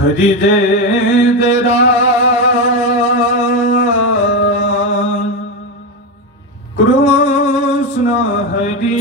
हरि जय जय कृष्ण हरि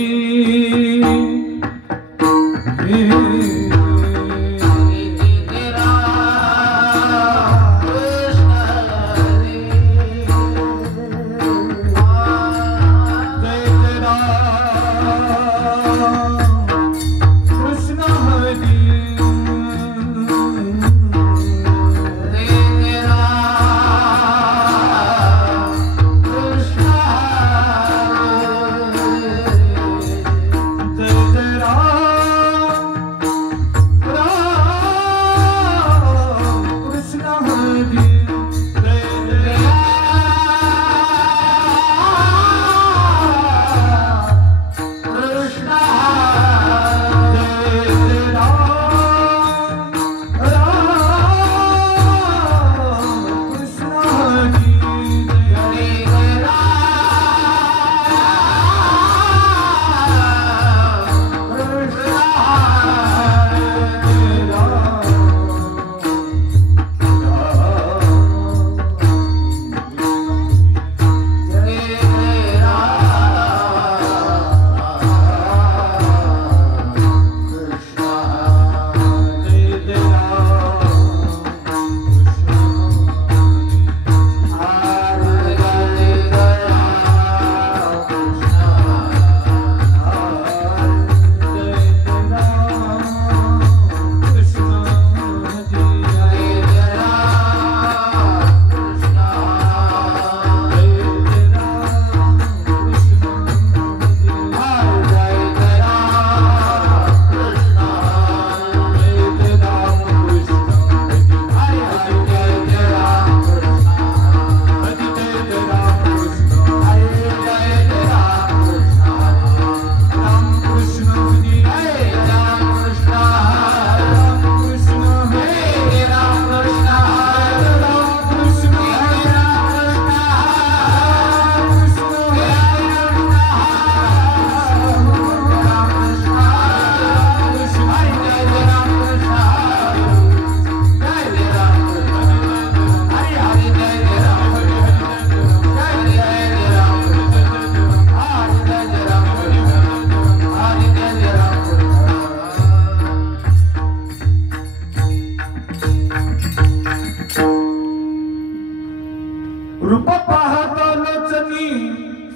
रूप पाहता लोचनी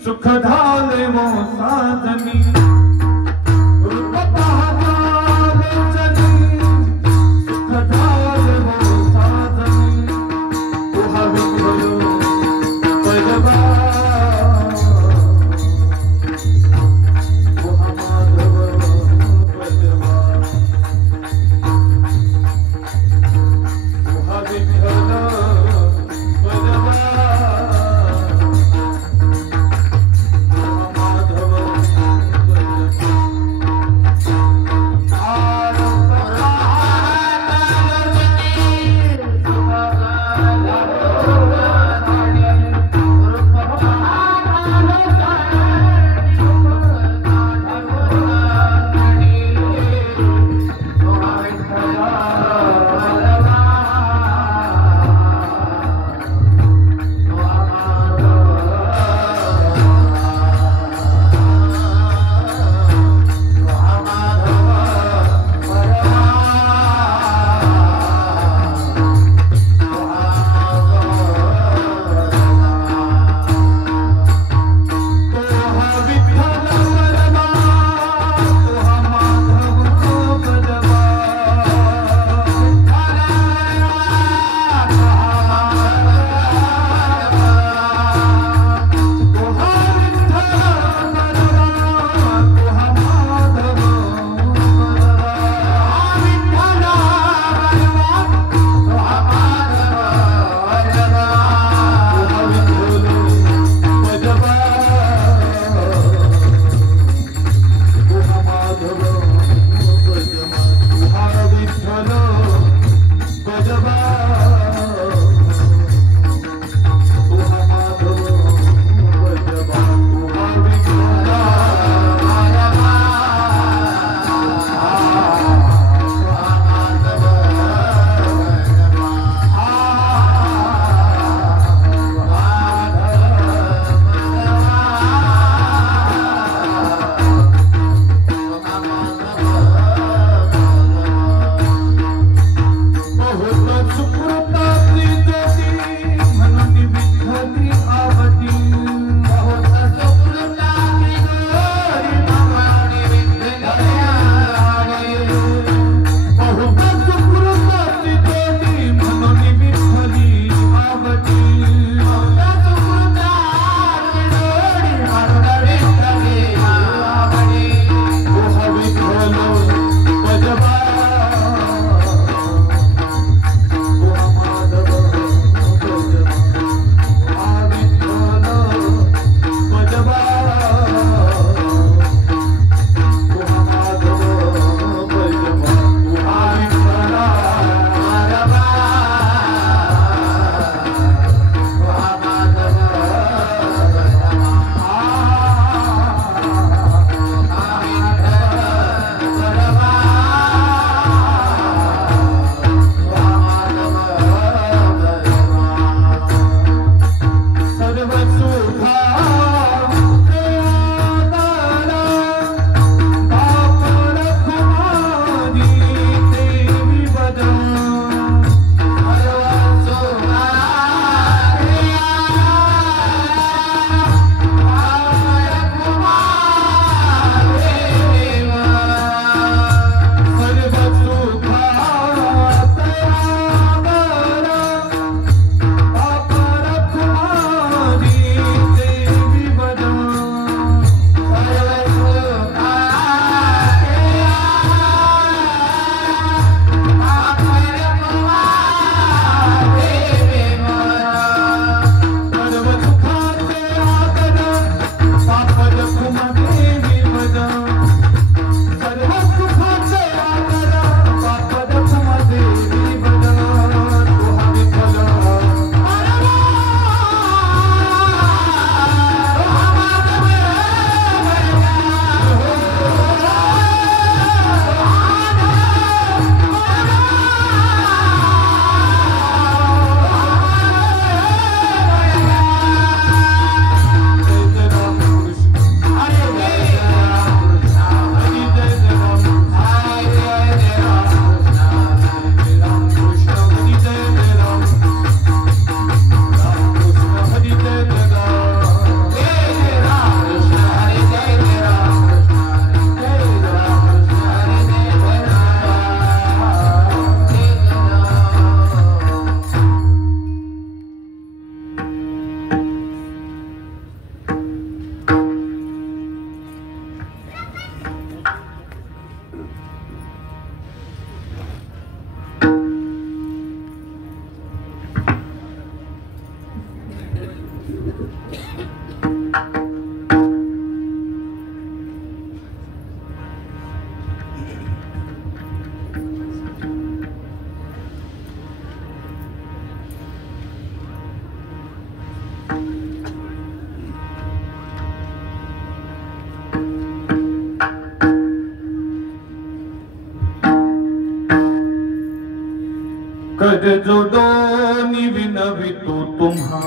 सुख झाले मो साजनी रूप पाहता लोचनी सुख झाले मो साजनी तुहा विठ्ठल पैदबा तुहा माधव पैदबा तुहा विठ्ठल पैदबा कर जोडो विनवितो तुम्हा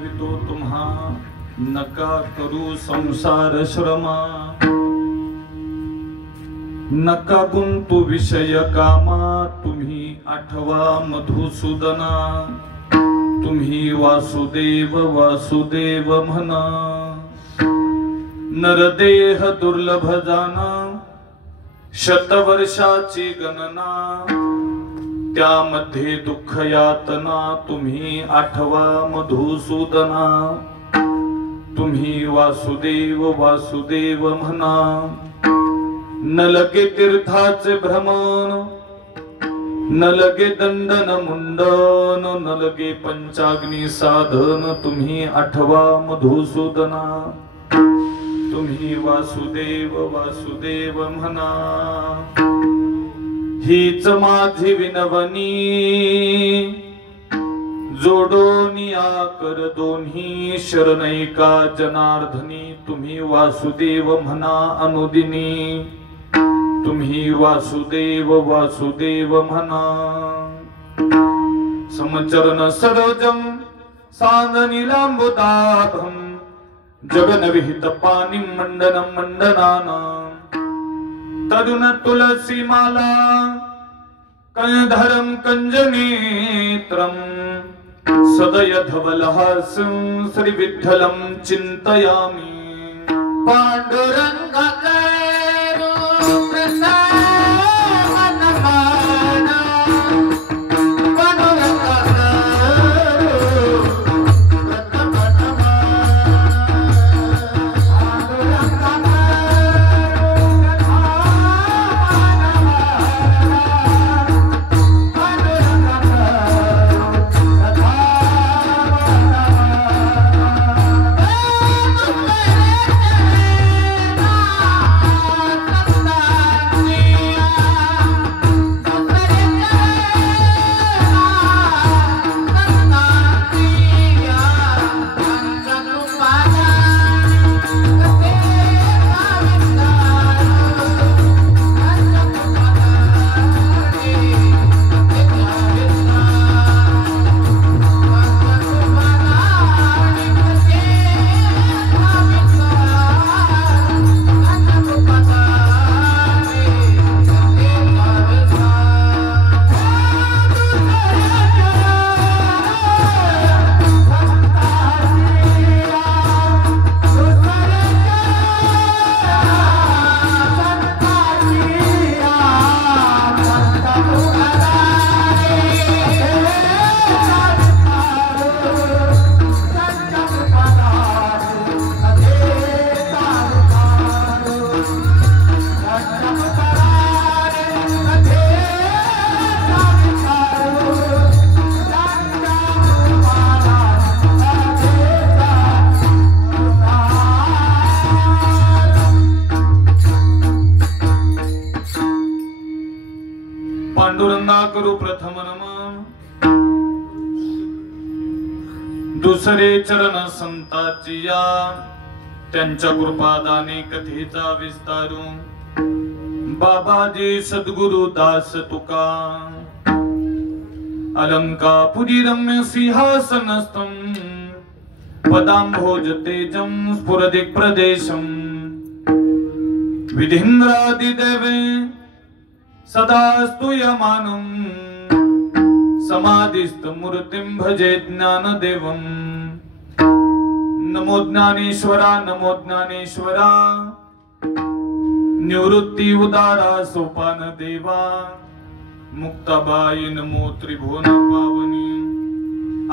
विनवितो तुम्हा नका करू संसार श्रमा नका गुंतू विषय कामा तुम्ही आठवा मधुसूदना तुम्ही वासुदेव वासुदेव म्हणा नरदेह दुर्लभ जाना शतवर्षाची गणना त्यामध्ये दुःख यातना तुम्ही आठवा मधुसूदना तुम्ही वासुदेव वासुदेव म्हणा न लगे तीर्थाचे भ्रमण न लगे दंडन मुंडन न लगे पंचाग्नी साधन तुम्ही आठवा मधुसूदना तुम्ही वासुदेव वासुदेव म्हणा हीच माझी विनवणी जोडोनिया कर दोन्ही शरणैका जनार्दनी तुम्ही वासुदेव म्हणा अनुदिनी तुम्ही वासुदेव वासुदेव म्हणा समचरण सरोजम सांगनिलांबुदाभम जगनविहित पाणी मंडनम मंडनानां तरुण तुलसी माला कंधरम कंजनेत्रम सदय धवलहासं श्री विठ्ठलं चिंतयामि पांडुरंगा पांडुरंगा करू प्रथम नमः दुसरे चरण संताची या त्यांच्या कृपादाने कथेचा विस्तारू बाबाजी सद्गुरु दास तुका अलंकापुरी रम्य सिंहासनस्थं पदांभोज तेजं स्फुरदिक् प्रदेशं विधीन्द्रादिदेवे सदा स्तूयमानं समाधिस्थ मूर्तिं भजे ज्ञानदेवं नमो ज्ञानेश्वरा निवृत्ति उदारा सोपान देवा मुक्ताबाई नमो त्रिभुवन पावनी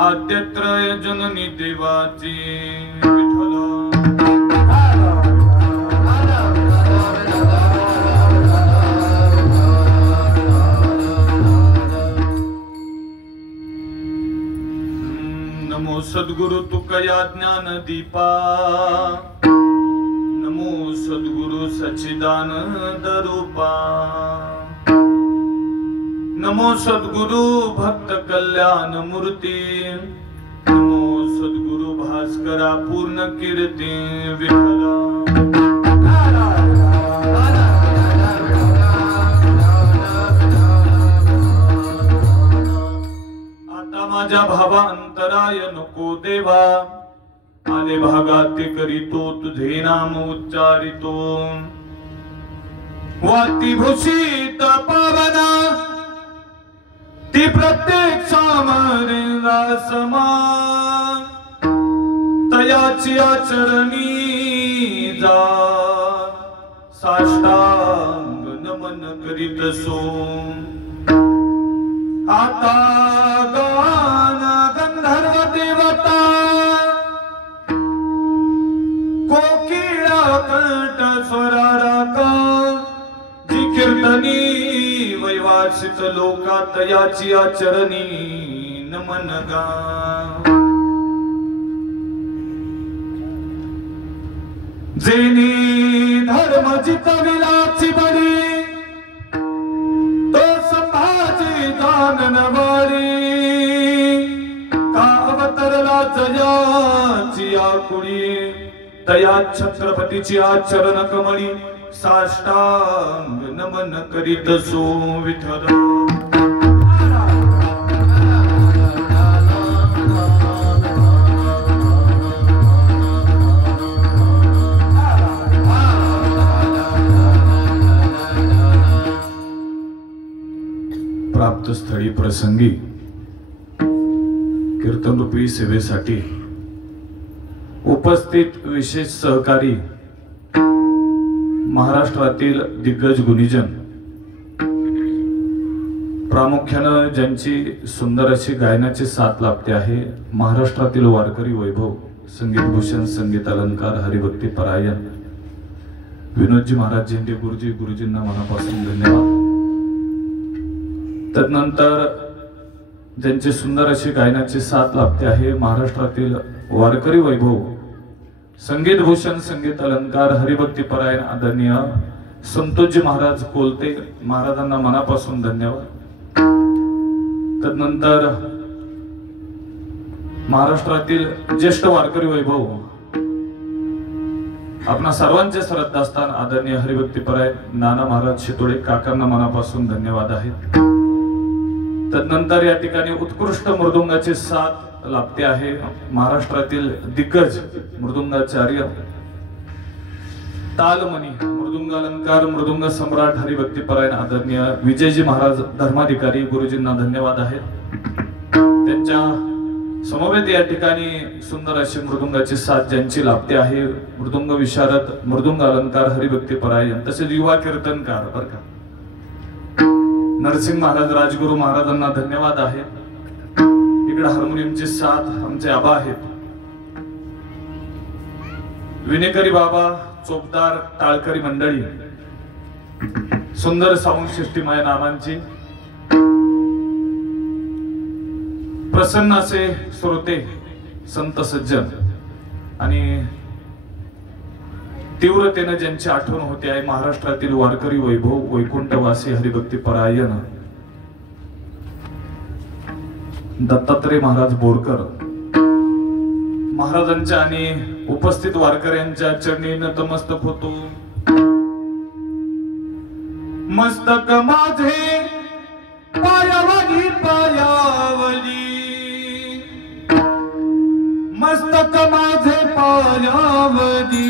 आद्यत्रय जननी देवाची विठ्ठला नमो सद्गुरु तुकया ज्ञान दीपा नमो सद्गुरु सच्चिदानंद रूपा नमो सद्गुरु भक्त कल्याण मूर्ती नमो सद्गुरु भास्करा पूर्ण कीर्ती विठ्ठला आता माझ्या भावा अंतराय नको देवा आले भागात करीतो तुझे नाम उच्चारितो वाती भूषित पावना ती प्रत्येक सामरेला समान तयाची आचरणी जा साष्टांग नमन करीत सो आता गान गंधर्व देवता कोकिळा कंठ स्वराराका जी कीर्तनी वैवासित लोकात याची आचरणी नमन गा जेनी धर्म जितविलाची बळी तो संभाजी जाननवारी का अवतरला जयाची आकुळी तया छत्रपतीची आचरण कमळी साष्टांग नमन करीत सो विठ्ठल प्राप्त स्थळी प्रसंगी कीर्तन रूपी सेवेसाठी उपस्थित विशेष सहकारी महाराष्ट्रातील दिग्गज गुणीजन प्रामुख्याने ज्यांची सुंदर अशी गायनाची साथ लाभते आहे महाराष्ट्रातील वारकरी वैभव संगीत भूषण संगीत अलंकार हरिभक्ती परायण विनोदजी महाराज झेंडे गुरुजींना मनापासून धन्यवाद। तदनंतर ज्यांची सुंदर अशी गायनाची साथ लाभते आहे महाराष्ट्रातील वारकरी वैभव संगीत भूषण संगीत अलंकार हरिभक्ती परायण आदरणीय संतोषजी महाराज कोलते महाराजांना मनापासून धन्यवाद। तदनंतर महाराष्ट्रातील ज्येष्ठ वारकरी वैभव आपणा सर्वांचे श्रद्धास्थान आदरणीय हरिभक्ती परायण नाना महाराज शितोळे काकांना मनापासून धन्यवाद आहेत। तदनंतर या ठिकाणी उत्कृष्ट मृदुंगाची साथ लाभते आहे महाराष्ट्रातील दिग्गज मृदुंगाचार्य तालमणी मृदुंग अलंकार मृदुंग सम्राट हरिभक्ती परायण आदरणीय विजयजी महाराज धर्माधिकारी गुरुजींना धन्यवाद आहेत। त्यांच्या समवेत या ठिकाणी सुंदर अशी मृदुंगाची साथ ज्यांची लाभते आहे मृदुंग विशारद मृदुंग अलंकार हरिभक्ती परायण तसेच युवा कीर्तनकार बर का नरसिंह महाराज राजगुरु महाराजांना धन्यवाद आहे। इकडे हार्मोनियमची साथ आमचे आबा आहेत विनेकरी बाबा चोपदार टाळकरी मंडळी सुंदर साऊंड सिस्टीम आहे नावांची प्रसन्न असे श्रोते संत सज्जन आणि तीव्रतेने ज्यांची आठवण होते आहे महाराष्ट्रातील वारकरी वैभव वैकुंठवासी हरिभक्ती परायण दत्तात्रय महाराज बोरकर महाराजांच्या आणि उपस्थित वारकऱ्यांच्या चरणी नतमस्तक होतो। मस्तक माझे पायावली पायावली मस्तक माझे पायावली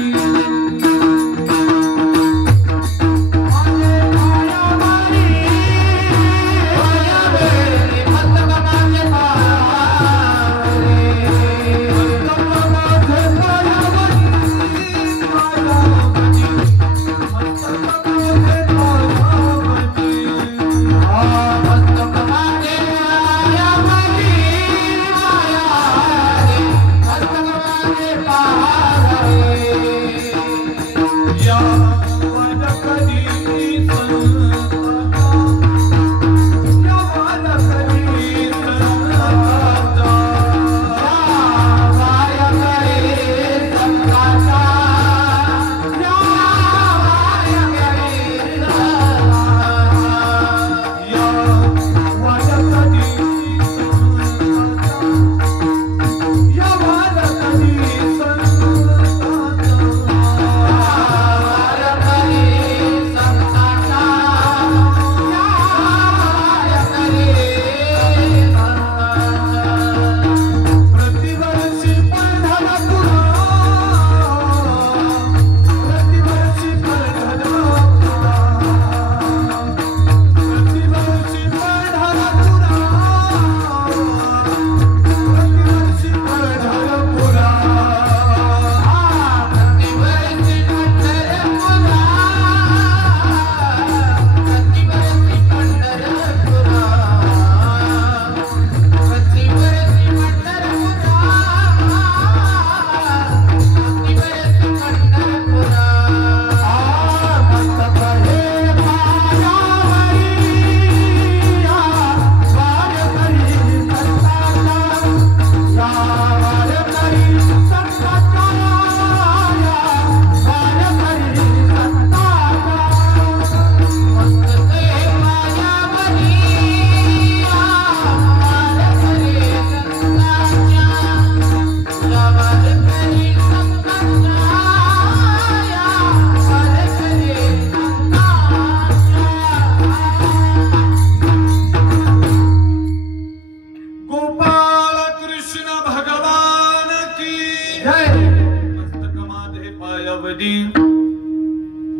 मस्तकमाधे पायावदी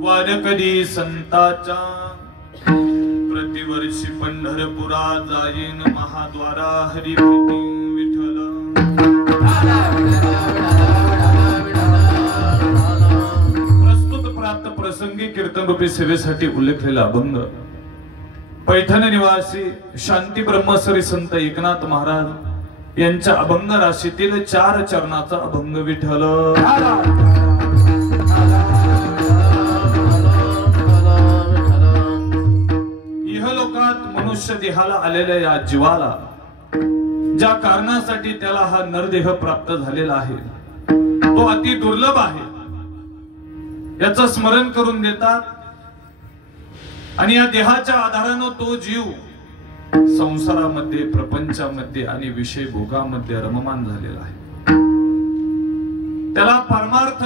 वारकरी संताचा प्रतिवर्षी पंढरपुरा जाईन महाद्वारा हरिभेटी विठ्ठल प्रस्तुत प्राप्त प्रसंगी कीर्तन रूपी सेवेसाठी उल्लेखलेला अभंग पैठण निवासी शांती ब्रह्मसरी संत एकनाथ महाराज यांच्या अभंग राशीतील 4 चरणाचा अभंग विठ्ठल इहलोकात मनुष्य देहाला आलेल्या या जीवाला ज्या कारणासाठी त्याला हा नरदेह प्राप्त झालेला आहे तो अति दुर्लभ आहे याचं स्मरण करून देतात आणि या देहाच्या आधारानं तो जीव संसारामध्ये प्रपंचामध्ये आणि विषय भोगामध्ये रममान झालेला आहे त्याला परमार्थ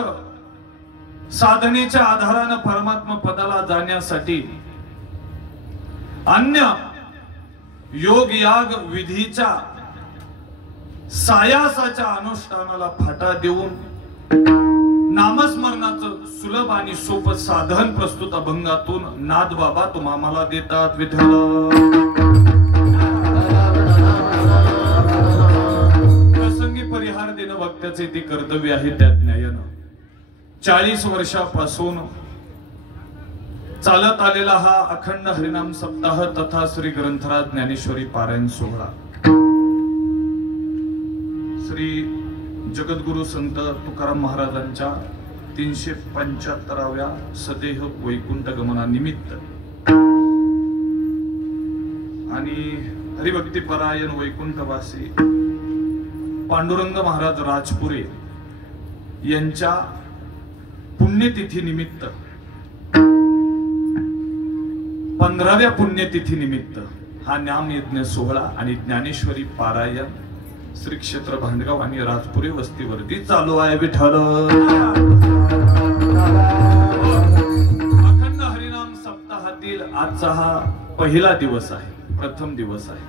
साधनेच्या आधारानं परमात्मा पदाला जाण्यासाठी अन्य योग याग विधीच्या सायासाच्या अनुष्ठानाला फाटा देऊन नामस्मरणाचं सुलभ आणि सोपं साधन प्रस्तुत अभंगातून नाद बाबा तुम्हाला देतात विठ्ठल प्रसंगी परिहार देणं भक्ताचे ते कर्तव्य आहे त्या न्यायानं 40 वर्षापासून चालत आलेला हा अखंड हरिनाम सप्ताह तथा श्री ग्रंथराज ज्ञानेश्वरी पारायण सोहळा श्री जगद्गुरु संत तुकाराम महाराजांच्या 375व्या सदेह वैकुंठ गमनानिमित्त आणि हरिभक्ती परायण वैकुंठवासी पांडुरंग महाराज राजपुरे यांच्या पुण्यतिथी निमित्त 15व्या पुण्यतिथी निमित्त हा नामयज्ञ सोहळा आणि ज्ञानेश्वरी पारायण श्री क्षेत्र भांडगाव आणि राजपुरी वस्तीवरती चालू आहे विठ्ठल अखंड हरिनाम सप्ताहातील आजचा हा पहिला दिवस आहे प्रथम दिवस आहे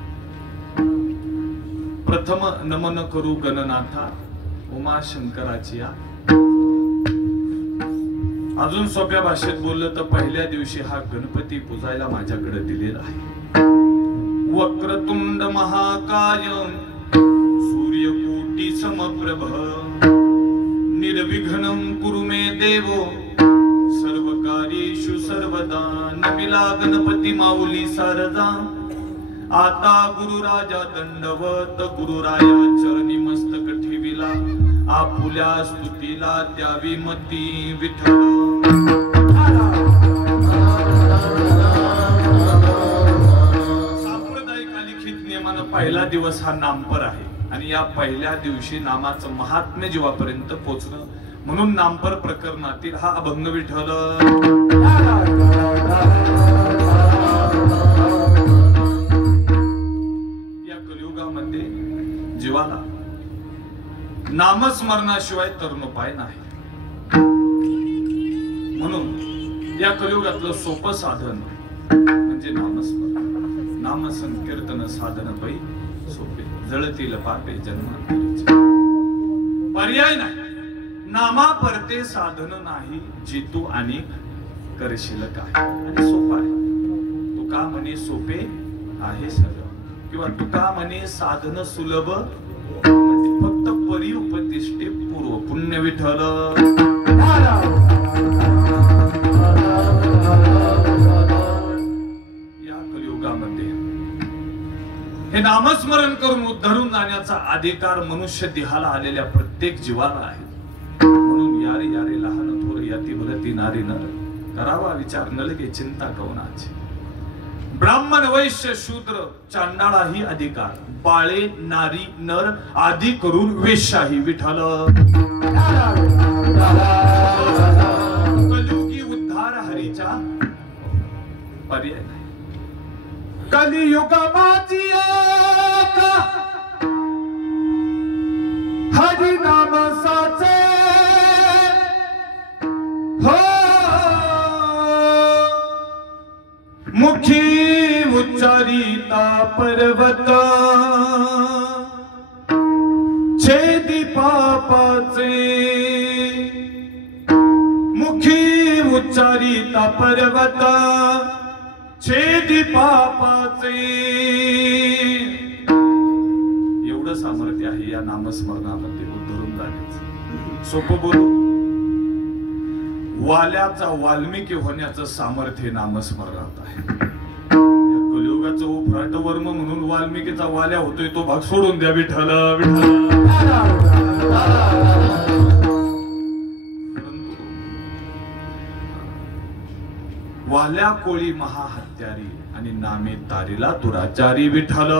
प्रथम नमन करू गणनाथा उमा शंकराची अजून सोप्या भाषेत बोललं तर पहिल्या दिवशी हा गणपती पूजायला माझ्याकडे दिलेला आहे वक्रतुंड महाकाय सूर्यकोटी समप्रभ निर्विघ्नं कुरु मे देवो सर्वकार्येषु सर्वदा नमिला गणपती माऊली सारदा आता गुरुराजा दंडवत गुरुराया चरणी मस्तक ठेविला आपुल्या स्तुतीला द्यावी मती विठ्ठल सांप्रदायिक लिखित नियमानं पहिला दिवस हा नामपर आहे आणि या पहिल्या दिवशी नामाचं महात्म्य जीवापर्यंत पोचणं म्हणून नामपर प्रकरणातील हा अभंग विठ्ठल या कलियुगामध्ये जीवाला नामस्मरणाशिवाय तरुणोपाय नाही म्हणून या कलियुगातलं सोपं साधन म्हणजे नामस्मरण नामसंकीर्तन साधन पै सोपे जळतील पापे जन्मांतरीचे पर्याय नाही नामा परते साधन नाही जितू अनेक करशील काय आणि सोपा आहे तुका म्हणे सोपे आहे सगळं किंवा तुका म्हणे साधन सुलभ फक्त परी उपदिष्टे पूर्व पुण्य विठ्ठल या कलियुगामध्ये हे नामस्मरण करून उद्धरून जाण्याचा अधिकार मनुष्य देहाला आलेल्या प्रत्येक जीवाला आहे म्हणून यारे यारे लहान थोर याती भरती नारी नर करावा विचार न लगे चिंता कवनाची ब्राह्मण वैश्य शूद्र चांडाळा ही अधिकार बाळे नारी नर आदी करून वेश्याही विठ्ठल कलियुगी उद्धार हरीचा पर्याय नाही कलियुगाची हरी नाम साचे हो मुखी उच्चारिता पर्वत छेदी पापाचे उतरिता पर्वत छेदी पापाचे. एवढं सामर्थ्य आहे या नामस्मरणामध्ये उद्धरून जाण्याचं. सोपं बोलू, वाल्याचा वाल्मिकी होण्याचं सामर्थ्य नामस्मरणात आहे. कलियुगाचं उफराट वर्म म्हणून वाल्मिकीचा वाल्या होतोय तो भाग सोडून द्या. विठ्ठल वाल्या कोळी महाहत्यारी आणि नामे तारीला दुराचारी. विठ्ठल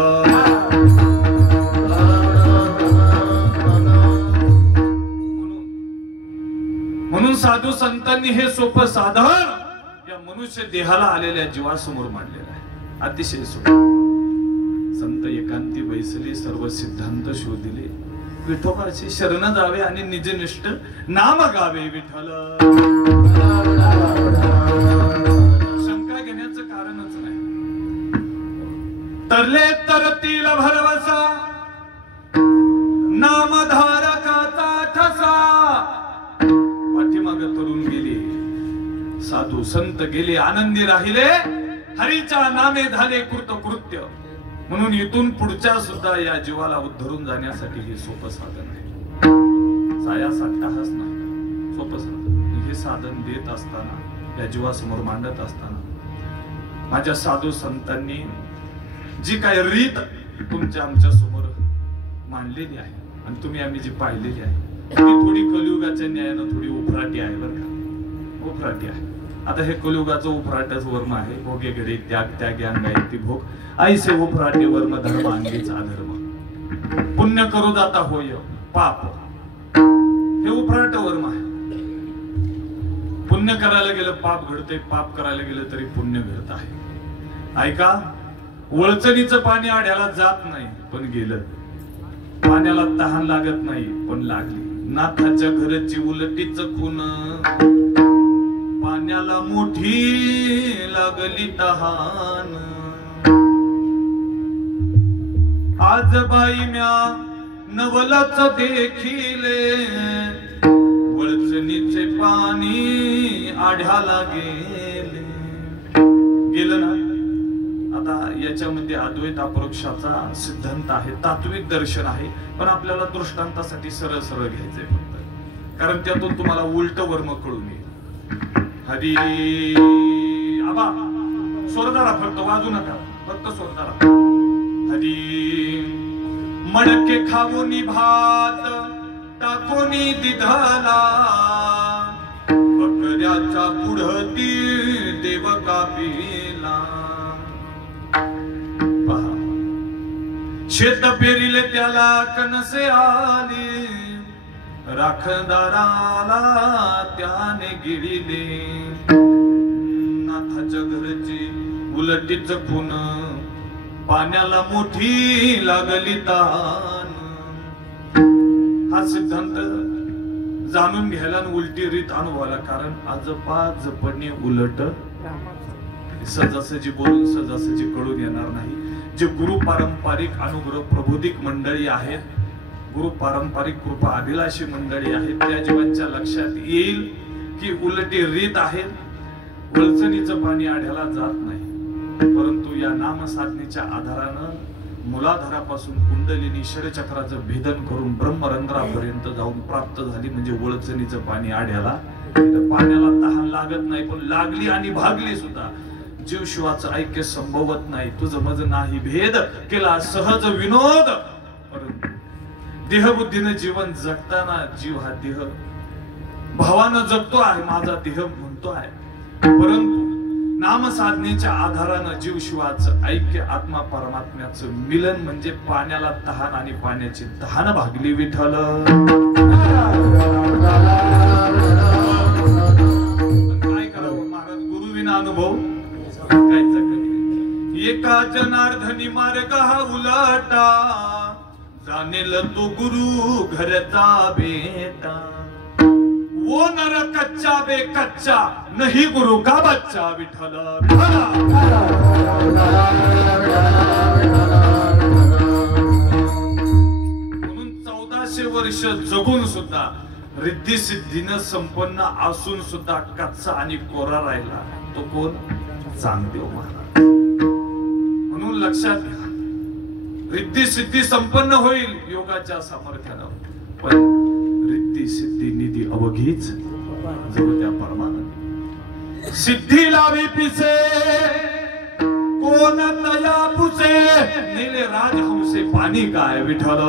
म्हणून साधू संतांनी हे सोपं साधन या मनुष्य देहाला आलेल्या जीवासमोर मांडलेलं आहे. अतिशय सोपं. संत एकांती बैसले सर्व सिद्धांत शोधिले. विठोबाची शरण जावे आणि निजनिष्ठ नाम गावे. विठ्ठल शंका घेण्याचं कारणच नाही. तरले तरतील भरवसा नामधारकाचा ठसा. पाठीमाग तरुण गेले, साधू संत गेले, आनंदी राहिले, हरीच्या नामे झाले कृतकृत्य. म्हणून इथून पुढच्या सुद्धा या जीवाला उद्धरून जाण्यासाठी हे सोपं साधन आहे. साया साठहाच नाही, सोपं साधन. हे साधन देत असताना, या जीवासमोर मांडत असताना माझ्या साधू संतांनी जी काय रीत तुमच्या आमच्या समोर मांडलेली आहे आणि तुम्ही आम्ही जी पाहिलेली आहे ती थोडी कलियुगाच्या न्यायानं थोडी उफराटी आहे. बरं का, उफराटी आहे. आता हे कलियुगाचं उफराटच वर्म आहे. भोगे घडे त्याग त्याग अंगायती भोग ऐसे उफराटे वर्म धर्म अंगीचा अधर्म. पुण्य करू जाता होय पाप. हे उफराट वर्म आहे. पुण्य करायला गेलं पाप घडतंय, पाप करायला गेलं तरी पुण्य घडत आहे. ऐका, वळचणीचं पाणी आढ्याला जात नाही पण गेलं. पाण्याला तहान लागत नाही पण लागली. नाथाच्या घरची उलटीच खून, पाण्याला मोठी लागली तहान. आज बाई म्या नवलाच देखिले, वळचणीचे पाणी आढ्याला गेले. गेलं ना. आता याच्यामध्ये अद्वैत अपरोक्षाचा सिद्धांत आहे, तात्विक दर्शन आहे, पण आपल्याला दृष्टांतासाठी सरळ सरळ घ्यायचंय फक्त, कारण त्यातून तुम्हाला उलट वर्म कळून येईल. हरी आबा स्वरधारा फक्त वाजू नका, फक्त स्वरधारा. हरी मडके खाऊनी भात टाकूनी दिधाला, बकऱ्याचा पुढती देव कापिला. शेत पेरिले त्याला कनसे आले, राखणदाराला त्याने गिळिले. नाथाच्या घरची उलटीच खून, पाण्याला मोठी लागली तहान. हा सिद्धांत जाणून घ्यायला उलटी रीत अनुभवाला, कारण आजपा जपणे उलट सहजासहजी बोलून सहजासहजी कळून येणार नाही. जे गुरु पारंपरिक अनुग्रह प्रबोधिक मंडळी आहेत, गुरु पारंपरिक कृपा अभिलाषी मंडळी आहेत, त्या जीवांच्या लक्षात येईल की उलटी रीत आहे. वळचणीचं पाणी आढ्याला जात नाही, परंतु या नामसाधनेच्या आधारानं मुलाधारापासून कुंडलिनी शरचक्राचं भेदन करून ब्रह्मरंध्रापर्यंत जाऊन प्राप्त झाली. म्हणजे वळचणीचं पाणी आढ्याला, पाण्याला तहान लागत नाही पण लागली आणि भागली सुद्धा. जीव शिवाचं ऐक्य संभवत नाही, तुझं मज नाही भेद केला सहज विनोद. परंतु देहबुद्धीनं जीवन जगताना जीव हा देह भावानं जगतो आहे, माझा देह म्हणतो आहे. परंतु नाम साधनेच्या आधारानं जीव शिवाचं ऐक्य आत्मा परमात्म्याचं मिलन म्हणजे पाण्याला तहान आणि पाण्याची तहान भागली. विठ्ठल काय करावं महाराज, गुरुविना अनुभव कायचा कधी. एका जनार्दनी मार्ग हा उलटा, जाणेल तो गुरु घरचा बेटा. वो नर कच्चा बे कच्चा, नहीं गुरु का बच्चा. विठ्ठल म्हणून 1400 वर्ष जगून सुद्धा रिद्धी सिद्धीनं संपन्न असून सुद्धा कच्चा आणि कोरा राहिला तो कोण? चांगदेव महाराज. म्हणून लक्षात घ्या, रिद्धी सिद्धी संपन्न होईल योगाच्या सामर्थ्यानं, पण रिद्धी सिद्धी निधी अवघीच जवळ त्या परमानंदी. सिद्धी लावी पिसे कोण तया पुसे, नेले राजहंसे पाणी काय विठ्ठल.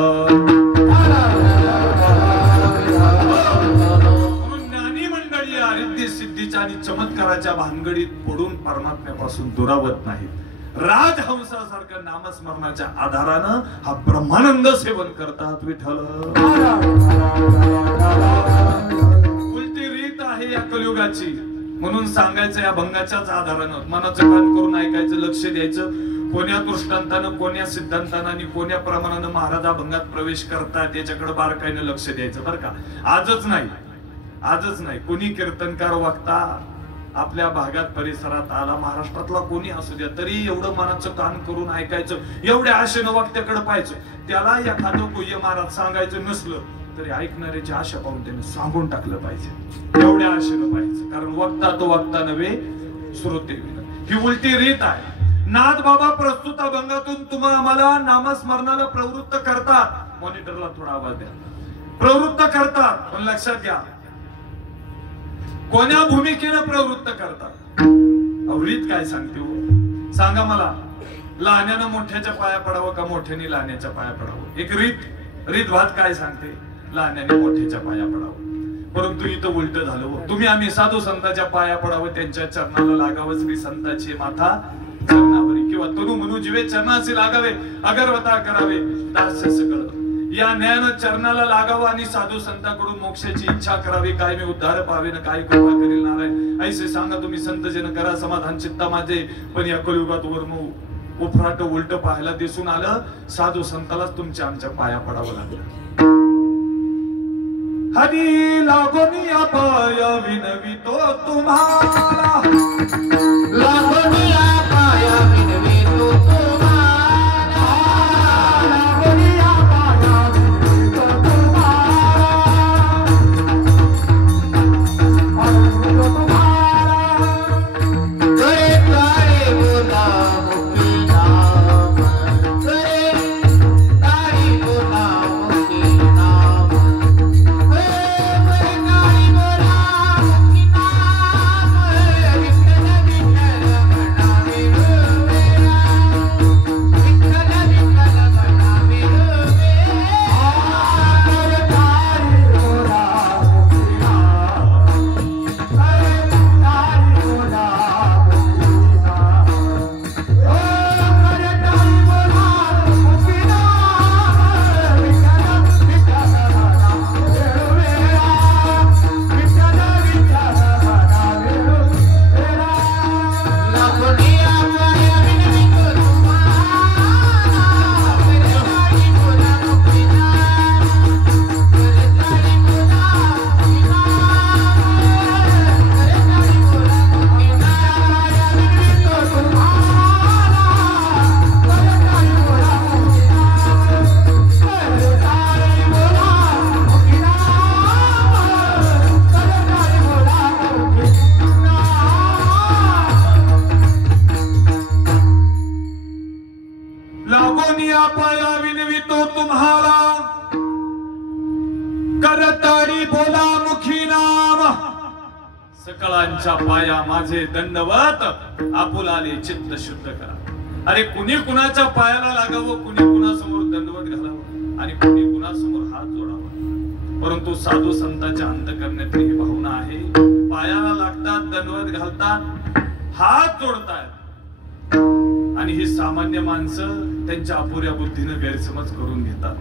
ज्ञानी मंडळी रिद्धी सिद्धीच्या आणि चमत्काराच्या भानगडीत पडून परमात्म्यापासून दुरावत नाहीत. राजहंसासारखं नामस्मरणाच्या आधारानं हा ब्रह्मानंद सेवन करतात विठ्ठल. उलटी रीत आहे या कलियुगाची, म्हणून सांगायचं या भंगाच्याच आधारानं मनाचं कान करून ऐकायचं, लक्ष द्यायचं. कोण्या दृष्टांतानं, कोण्या सिद्धांतानं आणि कोण्या प्रमाणानं महाराज भंगात प्रवेश करतात याच्याकडे बारकाईनं लक्ष द्यायचं बरं का. आजच नाही कोणी कीर्तनकार वक्ता आपल्या भागात परिसरात आला, महाराष्ट्रातला कोणी असू द्या, तरी एवढं मनाचं कान करून ऐकायचं, एवढ्या आशेनं वक्त्याकडे पाहायचं. त्याला एखादं गुह्य महाराज सांगायचं नसलं तरी ऐकणाऱ्याची आशा पाहून त्याने सांगून टाकलं पाहिजे, एवढ्या आशेनं पाहिजे. कारण वक्ता तो वक्ता नव्हे श्रोते. ही उलटी रीत आहे. नाथ बाबा प्रस्तुत अभंगातून तुम्हाला आम्हाला नामस्मरणाला प्रवृत्त करतात. मॉनिटरला थोडा आवाज द्या. प्रवृत्त करतात, पण लक्षात घ्या कोण्या भूमिकेनं प्रवृत्त करतात. रीत काय सांगते हो? सांगा मला. लहान्यानं मोठ्याच्या पाया पडावं का मोठ्याने लहान्याच्या पाया पडावं? एक रीत भात काय सांगते? लहान्याने मोठ्याच्या पाया पडावं. परंतु इथं उलट झालं हो. तुम्ही आम्ही साधू संतांच्या पाया पडावं, त्यांच्या चरणाला लागावं, श्री संतांची माथा चरणावरी किंवा तनु मनु जीवे चरणाचे लागावे, अगरवता करावे दास्य सगळं. या ज्ञान चरणाला लागावं आणि साधू संतांकडून मोक्षाची इच्छा करावी. काय मी उद्धार पावे ना काय कृपा करील नारायण, ऐसे सांगा तुम्ही संत जन करा समाधान चित्ता माझे. पण या कलियुगात वर्म उफराट उलट पाहायला दिसून आलं. साधू संतालाच तुमच्या आमच्या पाया पडावं लागलं. हरी लागोनिया पाया विनवितो तुम्हाला, लागोनिया पाया विनवितो तुम्हाला, लागोनिया पाया विनवितो तुम्हाला, विनवितो तुम्हाला. करे तारे बोला मुक्ती नाम, करे तारी बोला मुक्ती नाम, सकळांच्या पाया माझे दंडवत, आपुलाले चित्त शुद्ध करा. अरे कुणी कुणाच्या पायाला लागावं, कुणी कुणासमोर दंडवत घालावं आणि कुणी कुणासमोर हात जोडावा. परंतु साधू संतांच्या अंतःकरणातली ही भावना आहे. पायाला लागतात, दंडवत घालतात, हात जोडतात आणि ही सामान्य माणसं त्यांच्या अपुऱ्या बुद्धीने गैरसमज करून घेतात.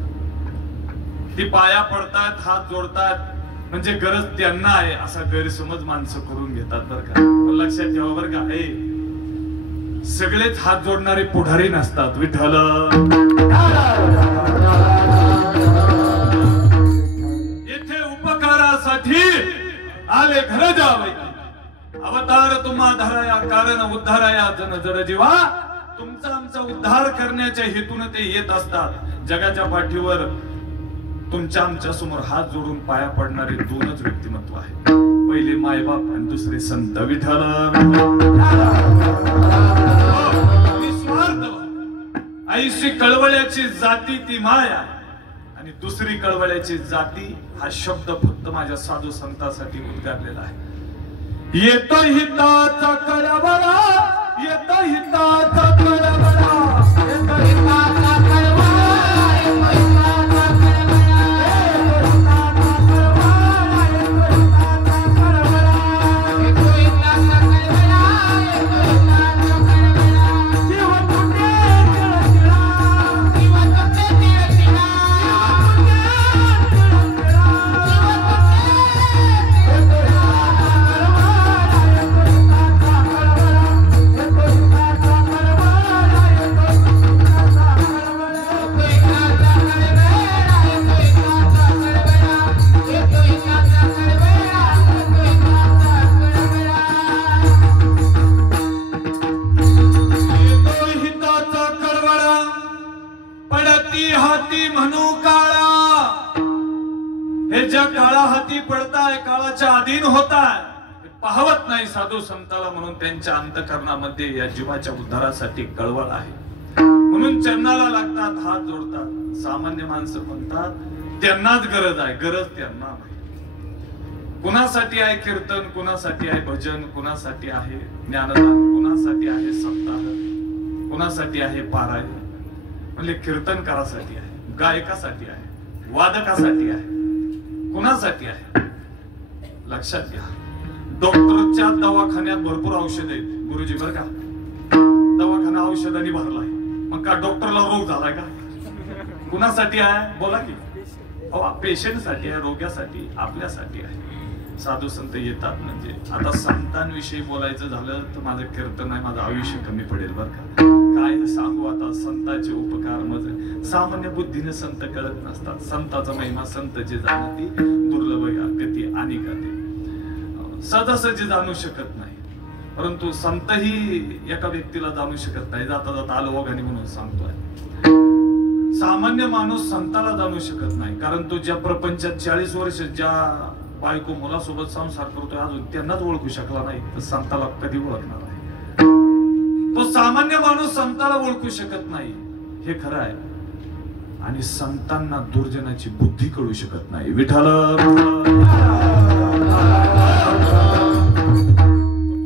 ती पाया पडतात, हात जोडतात म्हणजे गरज त्यांना आहे असा गैरसमज माणसं करून घेतात बरं का. लक्षात ठेवा बरं का, हे सगळेच हात जोडणारे पुढारी नसतात विठ्ठल. येथे उपकारासाठी आले घर जावे, अवतार तुम्हा धराया कारण उद्धाराया जन जड जीवा. तुमचा आमचा उद्धार करण्याच्या हेतून ते येत असतात. जगाच्या पाठीवर तुमच्या आमच्या समोर हात जोडून पाया पडणारे दोनच व्यक्तिमत्व आहेत. पहिले मायबाप आणि दुसरे संत विठ्ठल. आईशी कळवळ्याची जाती ती माया आणि दुसरी कळवळ्याची जाती हा शब्द फक्त माझ्या साधू संतांसाठी उद्गारलेला आहे. येतो हिताचा कळवळा, येतो हिताचा कळवळा, येतो हिताचा कळवळा, येतो हिताचा कळवळा, येतो हिताचा कळवळा, येतो हिताचा कळवळा, येतो हिताचा कळवळा. जीव तुटे तिळतिळा, जीव तुटे तिळतिळा, हाती म्हणू काळा. हे ज्या काळा हाती पडताय, काळाच्या अधीन होताय, पाहवत नाही साधू संताला, म्हणून त्यांच्या अंतःकरणामध्ये या जीवाच्या उद्धारासाठी कळवळ आहे. म्हणून चरणाला लागतात, हात जोडतात. सामान्य माणसं म्हणतात त्यांनाच गरज आहे, गरज त्यांना नाही. कुणासाठी आहे कीर्तन, कुणासाठी आहे भजन, कुणासाठी आहे ज्ञानदान, कुणासाठी आहे सप्ताह, कुणासाठी आहे पारायण. म्हणजे कीर्तन करासाठी आहे, गायकासाठी आहे, वादकासाठी आहे, कुणासाठी आहे? लक्षात घ्या. डॉक्टरच्या दवाखान्यात भरपूर औषध आहेत गुरुजी, बरं का. दवाखाना औषधांनी भरलाय, मग का डॉक्टरला रोग झालाय का? कुणासाठी आहे बोला की? पेशंट साठी आहे, रोग्यासाठी, आपल्यासाठी आहे. साधू संत येतात. म्हणजे आता संतांविषयी बोलायचं झालं तर माझं कीर्तन आहे, माझं आयुष्य कमी पडेल बरं का. काय सांगू आता संतांचे उपकार. मग सामान्य बुद्धीने संत कळत नसतात. संताचा महिमा संत जे जाणती दुर्लभ गती आणि गती सहजासहजी जाणू शकत नाही. परंतु संतही एका व्यक्तीला जाणू शकत नाही. जाता जाता आलो वगैरे म्हणून सांगतोय. सामान्य माणूस संताला जाणू शकत नाही, कारण तो ज्या प्रपंचात 40 वर्ष ज्या बायको मुलासोबत संसार करतोय अजून त्यांनाच ओळखू शकला नाही, तर संताला कधी ओळखणार आहे? तो सामान्य माणूस संताला ओळखू शकत नाही, हे खरं आहे. आणि संतांना दुर्जनाची बुद्धी कळू शकत नाही. विठ्ठल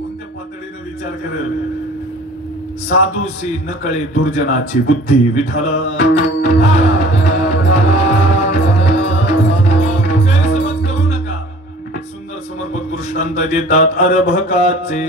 कोणत्या पातळीने विचार करेल? साधूसी न कळे दुर्जनाची बुद्धी. विठ्ठल समर्पक दृष्टांत देतात. अर्भकाचे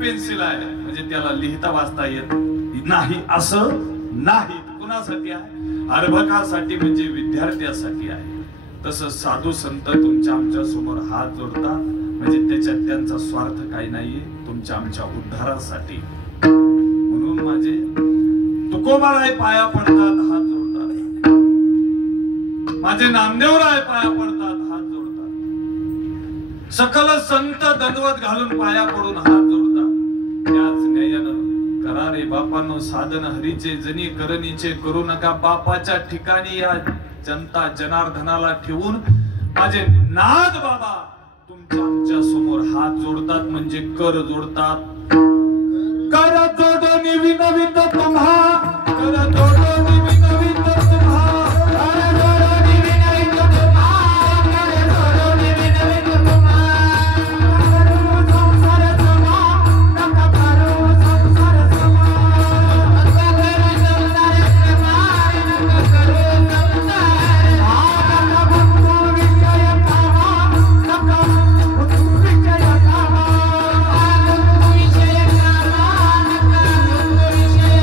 पेन्सिल आहे म्हणजे त्याला लिहिता वाचता येत नाही असं नाही. कुणासाठी आहे? अर्भकासाठी, म्हणजे विद्यार्थ्यासाठी आहे. तसं साधू संत तुमच्या आमच्या समोर हात जोडतात म्हणजे त्याच्यात त्यांचा स्वार्थ काही नाहीये, तुमच्या आमच्या उद्धारासाठी. म्हणून माझे तुकोबाराय पाया पडतात, हात जोडतात. माझे नामदेवराय पाया पडतात, हात जोडतात. सकल संत दंडवत घालून पाया पडून हात जोडतात. त्याच न्यायानं करा रे बापांनो साधन हरीचे, जनी करणीचे करू नका बापाच्या ठिकाणी. या जनता जनार्दनाला ठेवून माझे नाथ बाबा तुमच्या आमच्या समोर हात जोडतात म्हणजे कर जोडतात. कर जोडून विनवित तुम्हा, कर जोडून विनवित तुम्हा, कर जोडून विनवित तुम्हा, कर जोडून विनवित तुम्हा. करू संसार समा, नका करू संसार समा, नका करू संसार समा, नका करू संसार. नका बंधू विजय कामा, नका बंधू विजय कामा, बंधू विजय कामा, नका बंधू विजय कामा.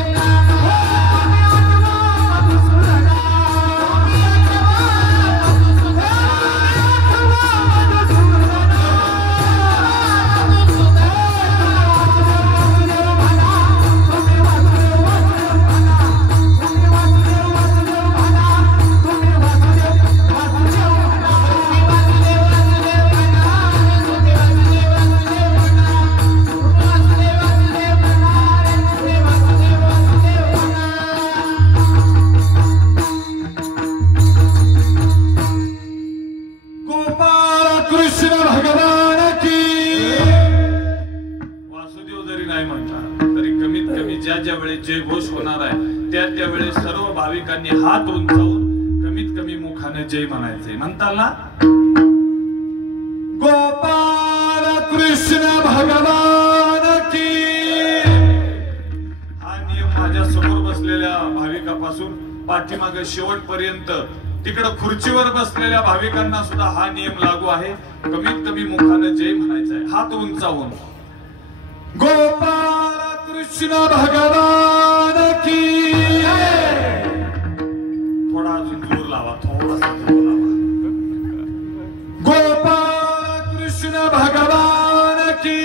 जय घोष होणार आहे त्या वेळेस सर्व भाविकांनी हात उंचावून कमीत कमी मुखाने जय म्हणायचे. म्हणताल ना, गोपाल कृष्ण भगवान की. हा नियम माझ्या समोर बसलेल्या भाविकापासून पाठीमागे शेवटपर्यंत तिकडे खुर्चीवर बसलेल्या भाविकांना सुद्धा हा नियम लागू आहे. कमीत कमी मुखाने जय म्हणायचा आहे हात उंचावून. गोपाल कृष्ण भगवान की. थोडा अजून जोर लावा, थोडासा जोर लावा. गोपाल कृष्ण भगवान की.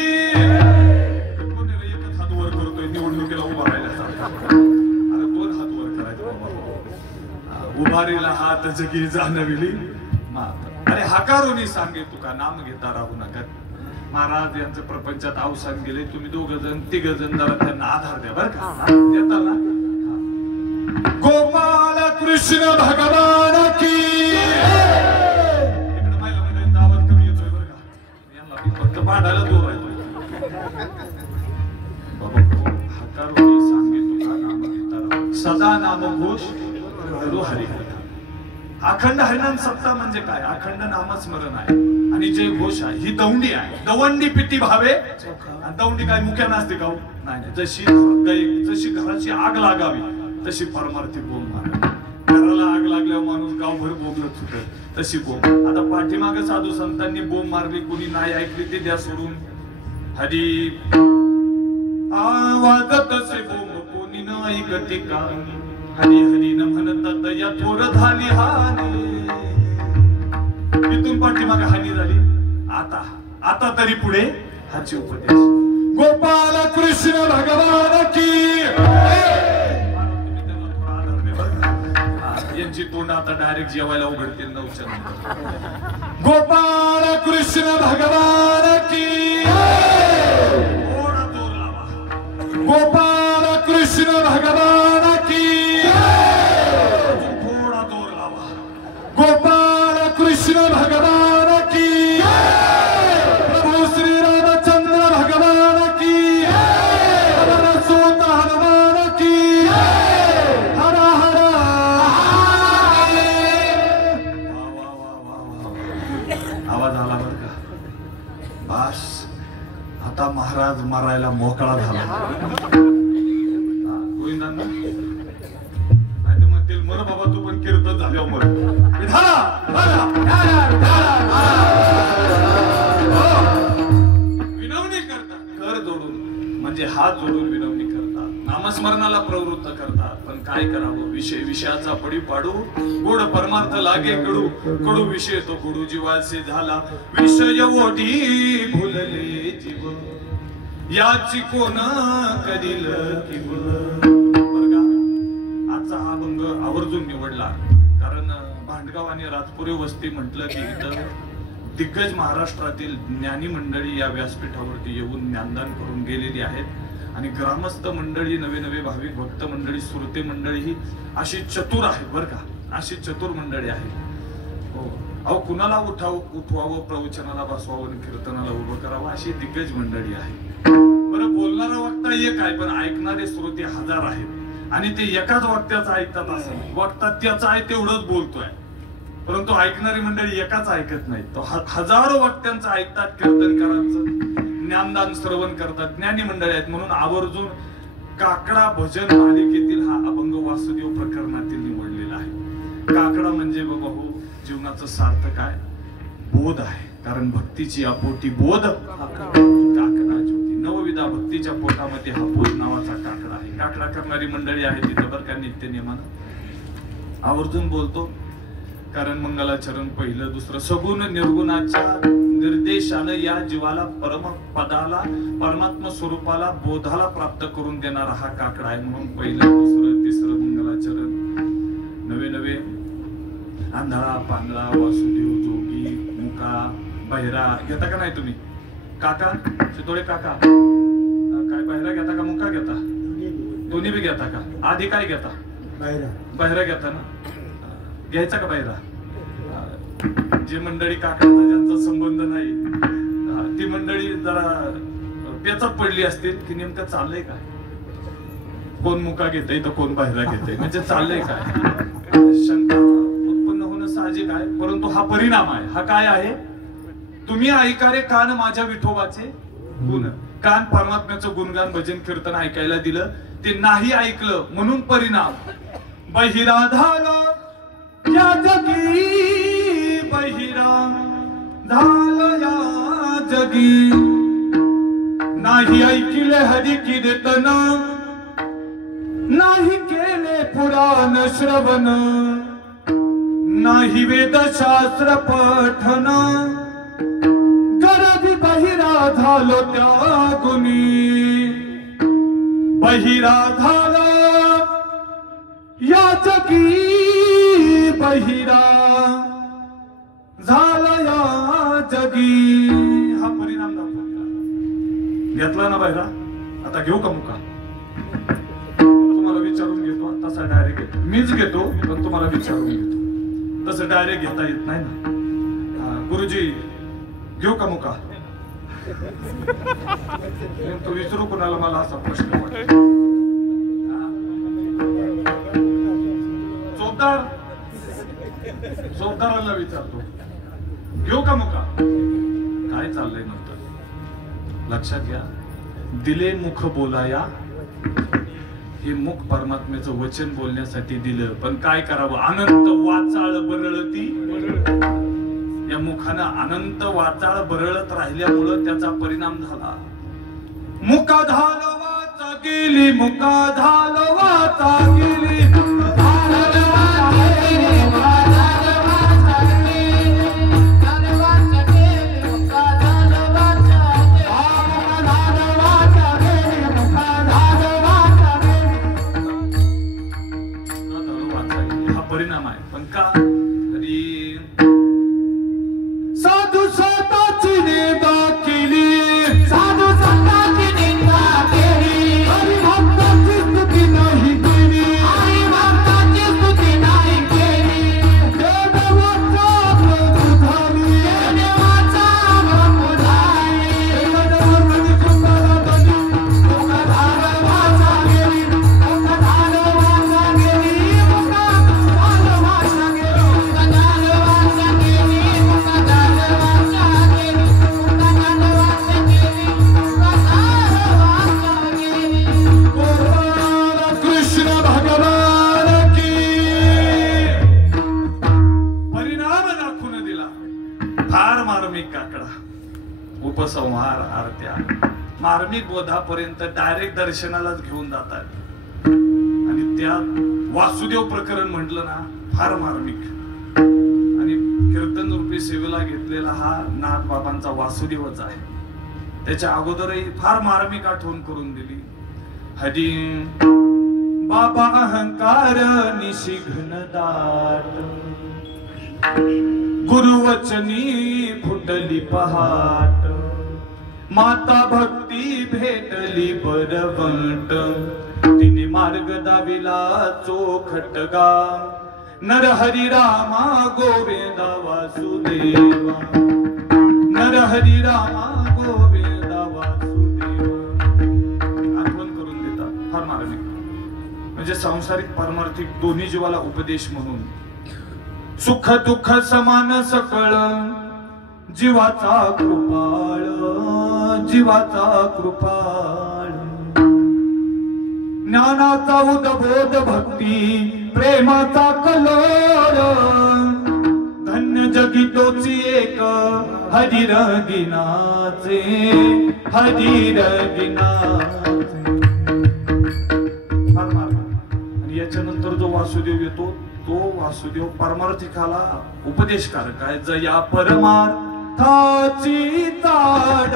कोण एकच हात वर करतोय निवडणुकीला उभा राहिल्यासारखा. अरे दोन हात वर करायचे बाबा. उभारीला हात जगी जाणविली मात. अरे हाकारोनी सांगे तुका नाम घेता राहू नका. महाराज यांचं प्रपंचात अवसान गेले. तुम्ही दोघ जण तिघ जण जरा त्यांना आधार द्या बरं का. देता ना. गोपाल कृष्ण भगवान की. इकडे पाहिलं म्हणजे आवाज कमी येतोय बरं का. यांना मी फक्त पाडायला दूर राहतोय. बाबा हाकारोनी सांगे तुका नाम घेता राहू. सदा नामघोष करू हरी. अखंड हरिनाम सप्ताह म्हणजे काय? अखंड नामस्मरण आहे आणि जय घोष आहे. ही दौंडी आहे. दवंडी पिटी भावे. दौंडी काय मुख्या नसते का? नाही. जशी घराची आग लागावी तशी परमार्थी बोंब मारावी. घराला आग लागल्यावर माणूस गावभर बोंबलत सुटत तशी बोंब. आता पाठीमागे साधू संतांनी बोंब मारली, कुणी नाही ऐकली ते द्या सोडून. हरी आवाज तसे बोंब कोणी न ऐकते का. हरी हरी न म्हणतात या थोर झाली हानी. इथून पाठीमागे हानी झाली. आता तरी पुढे हाची उपदेश. गोपाल कृष्ण भगवान की. यांची तोंड आता डायरेक्ट जेवायला उघडतील नऊच्या नंतर. गोपाल कृष्ण भगवान की. थोडा जोर लावा. गोपाल कृष्ण भगवान की. थोडा जोर लावा. गोपाल कृष्ण भगवान की. प्रभु श्री रामचंद्र भगवान की. हर सूत हनुमान की. हर हर. आवाज आला बर का. बस आता महाराज मारायला मोकळा झाला. गोविंदांना नाही तर म्हणतील मर बाबा तू पण कीर्तन झाल्यावर मर. विनवणी करतात. कर जोडून म्हणजे हात जोडून विनवणी करतात. नामस्मरणाला प्रवृत्त करतात. पण काय करावं. विषयाचा पडी पाडू. गोड परमार्थ लागे कडू. कडू विषय तो कडू जीवाचे झाला. विषय ओढी भुलले जीव. याची कोण करील किव. आजचा हा अभंग आवर्जून निवडला कारण भांडगाव आणि राजपुरी वस्ती म्हटलं की इथं दिग्गज महाराष्ट्रातील ज्ञानी मंडळी या व्यासपीठावरती येऊन ज्ञानदान करून गेलेली आहेत. आणि ग्रामस्थ मंडळी, नवे नवे भाविक भक्त मंडळी, सुरते मंडळी ही अशी चतुर आहेत बरं का. अशी चतुर मंडळी आहे. हो, अहो कुणाला उठवावं, प्रवचनाला बसवावं आणि कीर्तनाला उभं करावं अशी दिग्गज मंडळी आहे. बरं, बोलणारा वक्ता एक आहे पण ऐकणारे श्रोते हजार आहेत आणि ते एकाच वक्त्याचं ऐकतात असं नाही. वक्ता त्याचं आहे तेवढंच बोलतोय, परंतु ऐकणारी मंडळी एकाच ऐकत नाही. तो हजारो वक्त्यांचं ऐकतात, कीर्तनकारांचं ज्ञानदान श्रवण करतात, ज्ञानी मंडळी आहेत. म्हणून आवर्जून काकडा भजन मालिकेतील हा अभंग वासुदेव प्रकरणातील निवडलेला आहे. काकडा म्हणजे बाबा हो जीवनाचं सार्थक आहे, बोध आहे. कारण भक्तीची अपोटी बोध काकडा ज्योती, नवविधा भक्तीच्या पोटामध्ये हा बोध नावाचा काकडा आहे. काकडा करणारी मंडळी आहे तिथं बरं का नित्य नेमानं आवर्जून बोलतो. कारण मंगलाचरण पहिलं दुसरं सगुण निर्गुणाच्या निर्देशानं या जीवाला परमपदाला परमात्मा स्वरूपाला बोधाला प्राप्त करून देणारा हा काकडा आहे. म्हणून पहिलं दुसरं तिसरं मंगलाचरण नवे नवे आंधळा पांढरा वासुदेव जोगी मुका बहिरा घेता का नाही तुम्ही? काका चितोळे काका काय बहिरा घेता का मुका घेता? दोन्ही बी घेता का? आधी काय घेता? बहिरा घेता ना? घ्यायचा का बहिरा? जी मंडळी काकाचा ज्यांचा संबंध नाही ती मंडळी जरा पेचात पडली असतील की नेमकं चाललंय काय, कोण मुका घेतय तर कोण बहिरा घेतय, म्हणजे चाललंय काय, शंका उत्पन्न होणं साहजिक आहे. परंतु हा परिणाम आहे. हा काय आहे? तुम्ही ऐकारे कान माझ्या विठोबाचे गुण, कान परमात्म्याचं गुणगान भजन कीर्तन ऐकायला दिलं, ते नाही ऐकलं म्हणून परिणाम. बहिरा झाला या जगी, बहिरा झाला या जगी, नाही ऐकिले हरी कीर्तन, नाही केले पुराण श्रवण, नाही वेदशास्त्र पठन, गरबी बहिरा झालो त्या गुणी. बहिरा झाला या जगी, बहिरा झाला या जगी. हा परिणाम दाखवला. घेतला ना बहिरा? आता घेऊ का मुका? तुम्हाला विचारून घेतो. तसा डायरेक्ट मीच घेतो पण तुम्हाला विचारून घेतो. तसं डायरेक्ट घेता येत नाही ना. गुरुजी घेऊ का मुका? तो विचारू कोणाला? मला असा प्रश्न वाटतो. चोपदारांना विचारतो घेऊ का मुका? काय चाललंय नंतर लक्षात घ्या. दिले मुख बोलाया, हे मुख परमात्म्याचं वचन बोलण्यासाठी दिलं, पण काय करावं? अनंत वाचाळ बरळती. या मुखानं अनंत वाचाळ बरळत राहिल्यामुळं त्याचा परिणाम झाला. मुका झालं वाचा गेली, मुका झालं वाचा गेली, परिणाम आहे. पण का? तरी साधू स्वतःची निंदा केली, साधू स्वतःची निंदा केली, हरिभक्ताची स्तुती नाही केली, हरिभक्ताची स्तुती नाही केली, देवाचा प्रभू झाली, देवाचा प्रभू झाली, देवाची कृपा झाली, मुका झालं वाचा गेली, मुका झालं वाचा गेली, उपसंहार आरत्या मार्मिक बोधापर्यंत डायरेक्ट दर्शनालाच घेऊन जातात. आणि त्या वासुदेव प्रकरण म्हटलं ना फार मार्मिक. आणि कीर्तन रूपी सेवेला घेतलेला हा नाथ बाबांचा वासुदेवच आहे. त्याच्या अगोदरही फार मार्मिक आठवण करून दिली. हरी बाबा अहंकार निशिघ्न दाट, गुरुवचनी फुटली पहाट, माता भक्ती भेटली बरवंट, तिने मार्ग दाविला चोखटगा, नरहरी रामा गोविंदा वासुदेवा, नरहरी रामा गोविंदा वासुदेवा. आठवण करून देतात फार मार्मिक, म्हणजे सांसारिक पारमार्थिक दोन्ही जीवाला उपदेश म्हणून. सुख दुःख समान सकळ जीवाचा कृपाळ, जीवाचा कृपाळ. ज्ञानाचा उद्बोध भक्ती प्रेमाचा कलोर. धन्य जगी तोची एक हरी रगिनाचे, हरी रगिनाचे. आणि याच्यानंतर जो वासुदेव येतो तो वासुदेव परमार्थिकाला उपदेशकारक आहे. जया परमार्थाची ताड,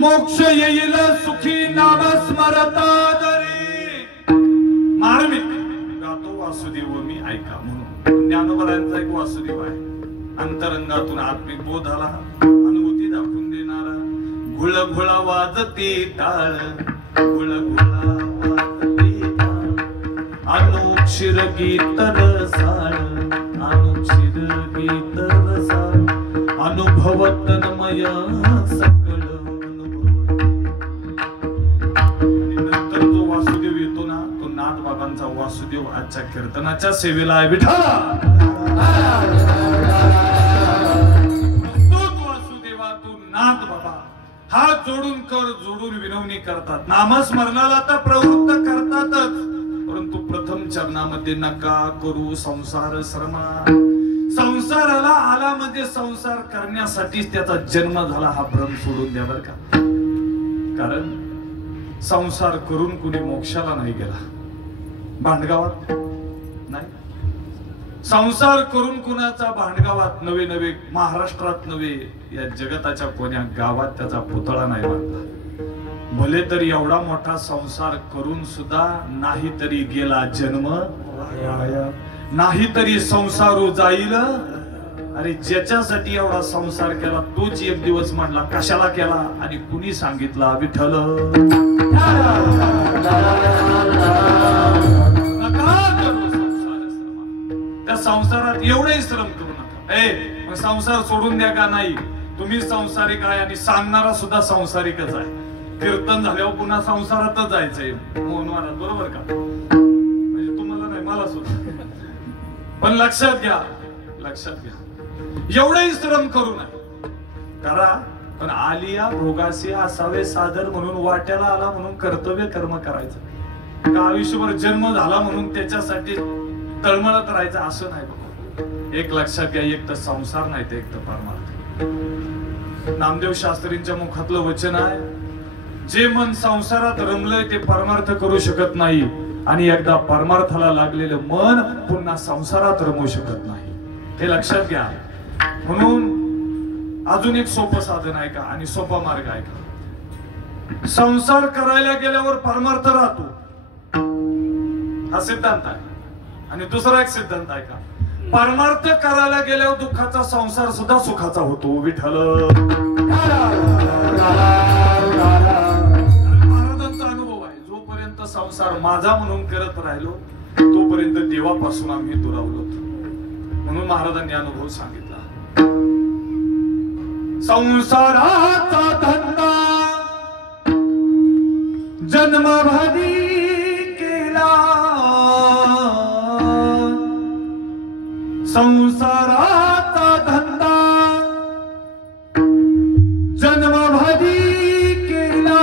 मोक्ष येईल सुखी नाम स्मरता दरी. मार्मिक गातो वासुदेव मी ऐका म्हणून. ज्ञानोबरांचा एक वासुदेव आहे, अंतरंगातून आत्मिक बोधाला अनुभूती दाखवून देणारा. घुळघुळा वाजते टाळ, घुळघुळा वाजते टाळ. अनुक्षीर गीत रसाळ, अनुक्षीर गीत रसाळ. अनुभव तन्मय सकळ. बाबांचा वासुदेव आजच्या कीर्तनाच्या सेवेला आहे. विठ्ठला वासुदेवा तू नाथ बाबा. हात जोडून कर, जोडून विनवणी करतात. नामस्मरणाला तर प्रवृत्त करतातच, परंतु प्रथम चरणामध्ये नका करू संसार श्रमा. संसाराला आला म्हणजे संसार करण्यासाठीच त्याचा जन्म झाला हा भ्रम सोडून द्या बरं का. कारण संसार करून कुणी मोक्षाला नाही गेला, भांडगावात नाही. संसार करून कुणाचा भांडगावात नवे नवे, महाराष्ट्रात नवे, या जगताच्या कोण्या गावात त्याचा पुतळा नाही बांधला. भले तरी एवढा मोठा संसार करून सुद्धा नाही तरी गेला जन्म, नाही तरी संसारू जाईल. अरे ज्याच्यासाठी एवढा संसार केला तोच एक दिवस म्हणला कशाला केला आणि कुणी सांगितला. विठ्ठल त्या संसारात एवढे श्रम करू नका. संसार सोडून द्या का नाही. तुम्ही संसारिक आहे आणि सांगणारा सुद्धा संसारिकच आहे. कीर्तन झाल्यावर पुन्हा संसारातच जायचंय मोहन महाराज, बरोबर का. म्हणजे तुम्हाला नाही मला सुद्धा. पण लक्षात घ्या, लक्षात घ्या, एवढे श्रम करू नये. करा पण आलिया भोगासी असावे सादर म्हणून. वाट्याला आला म्हणून कर्तव्य कर्म करायचं का आयुष्यभर जन्म झाला म्हणून त्याच्यासाठी तळमळत राहायचं असं नाही बघा. एक लक्षात घ्या, एक तर संसार नाही तर एक तर परमार्थ. नामदेव शास्त्रींच्या मुखातलं वचन आहे, जे मन संसारात रमलंय ते परमार्थ करू शकत नाही, आणि एकदा परमार्थाला लागलेलं मन पुन्हा संसारात रमू शकत नाही. हे लक्षात घ्या. म्हणून अजून एक सोपं साधन आहे का आणि सोपा मार्ग आहे का. संसार करायला गेल्यावर परमार्थ राहतो हा सिद्धांत आहे. आणि दुसरा एक सिद्धांत आहे का, परमार्थ करायला गेल्यावर दुःखाचा संसार सुद्धा सुखाचा होतो. विठ्ठल महाराजांचा अनुभव आहे, जोपर्यंत संसार माझा म्हणून करत राहिलो तोपर्यंत देवापासून आम्ही दुरावलो. म्हणून महाराजांनी अनुभव सांगितला. संसाराचा धंदा जन्मभरी केला संसाराचा धंदा, जन्मभरी केला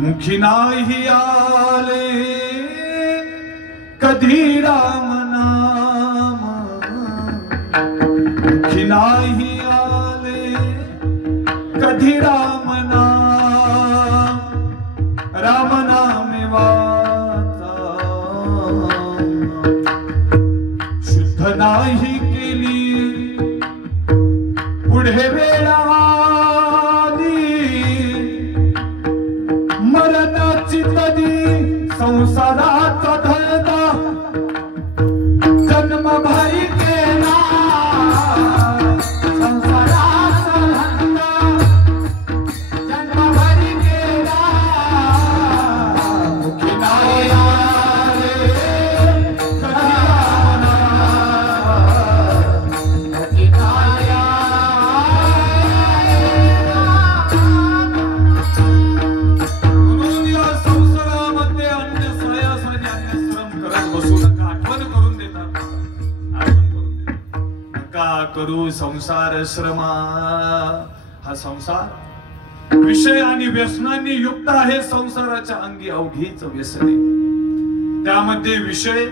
मुखी नाही आले कधी राम नाम, मुखी नाही आले कधी राम नाम, राम नाम वाचा शुद्ध नाही केली पुढे वेळा मरणाची तरी संसाराचा धंदा, जन्मभरी केला संसाराचा धंदा, जन्मभरी केला मुखी नाही आले कधी राम नाम, मुखी नाही करू संसार श्रमा। हा संसार विषय आणि व्यसनांनी युक्त आहे, संसाराच्या अंगी अवघीच व्यसने, त्यामध्ये विषय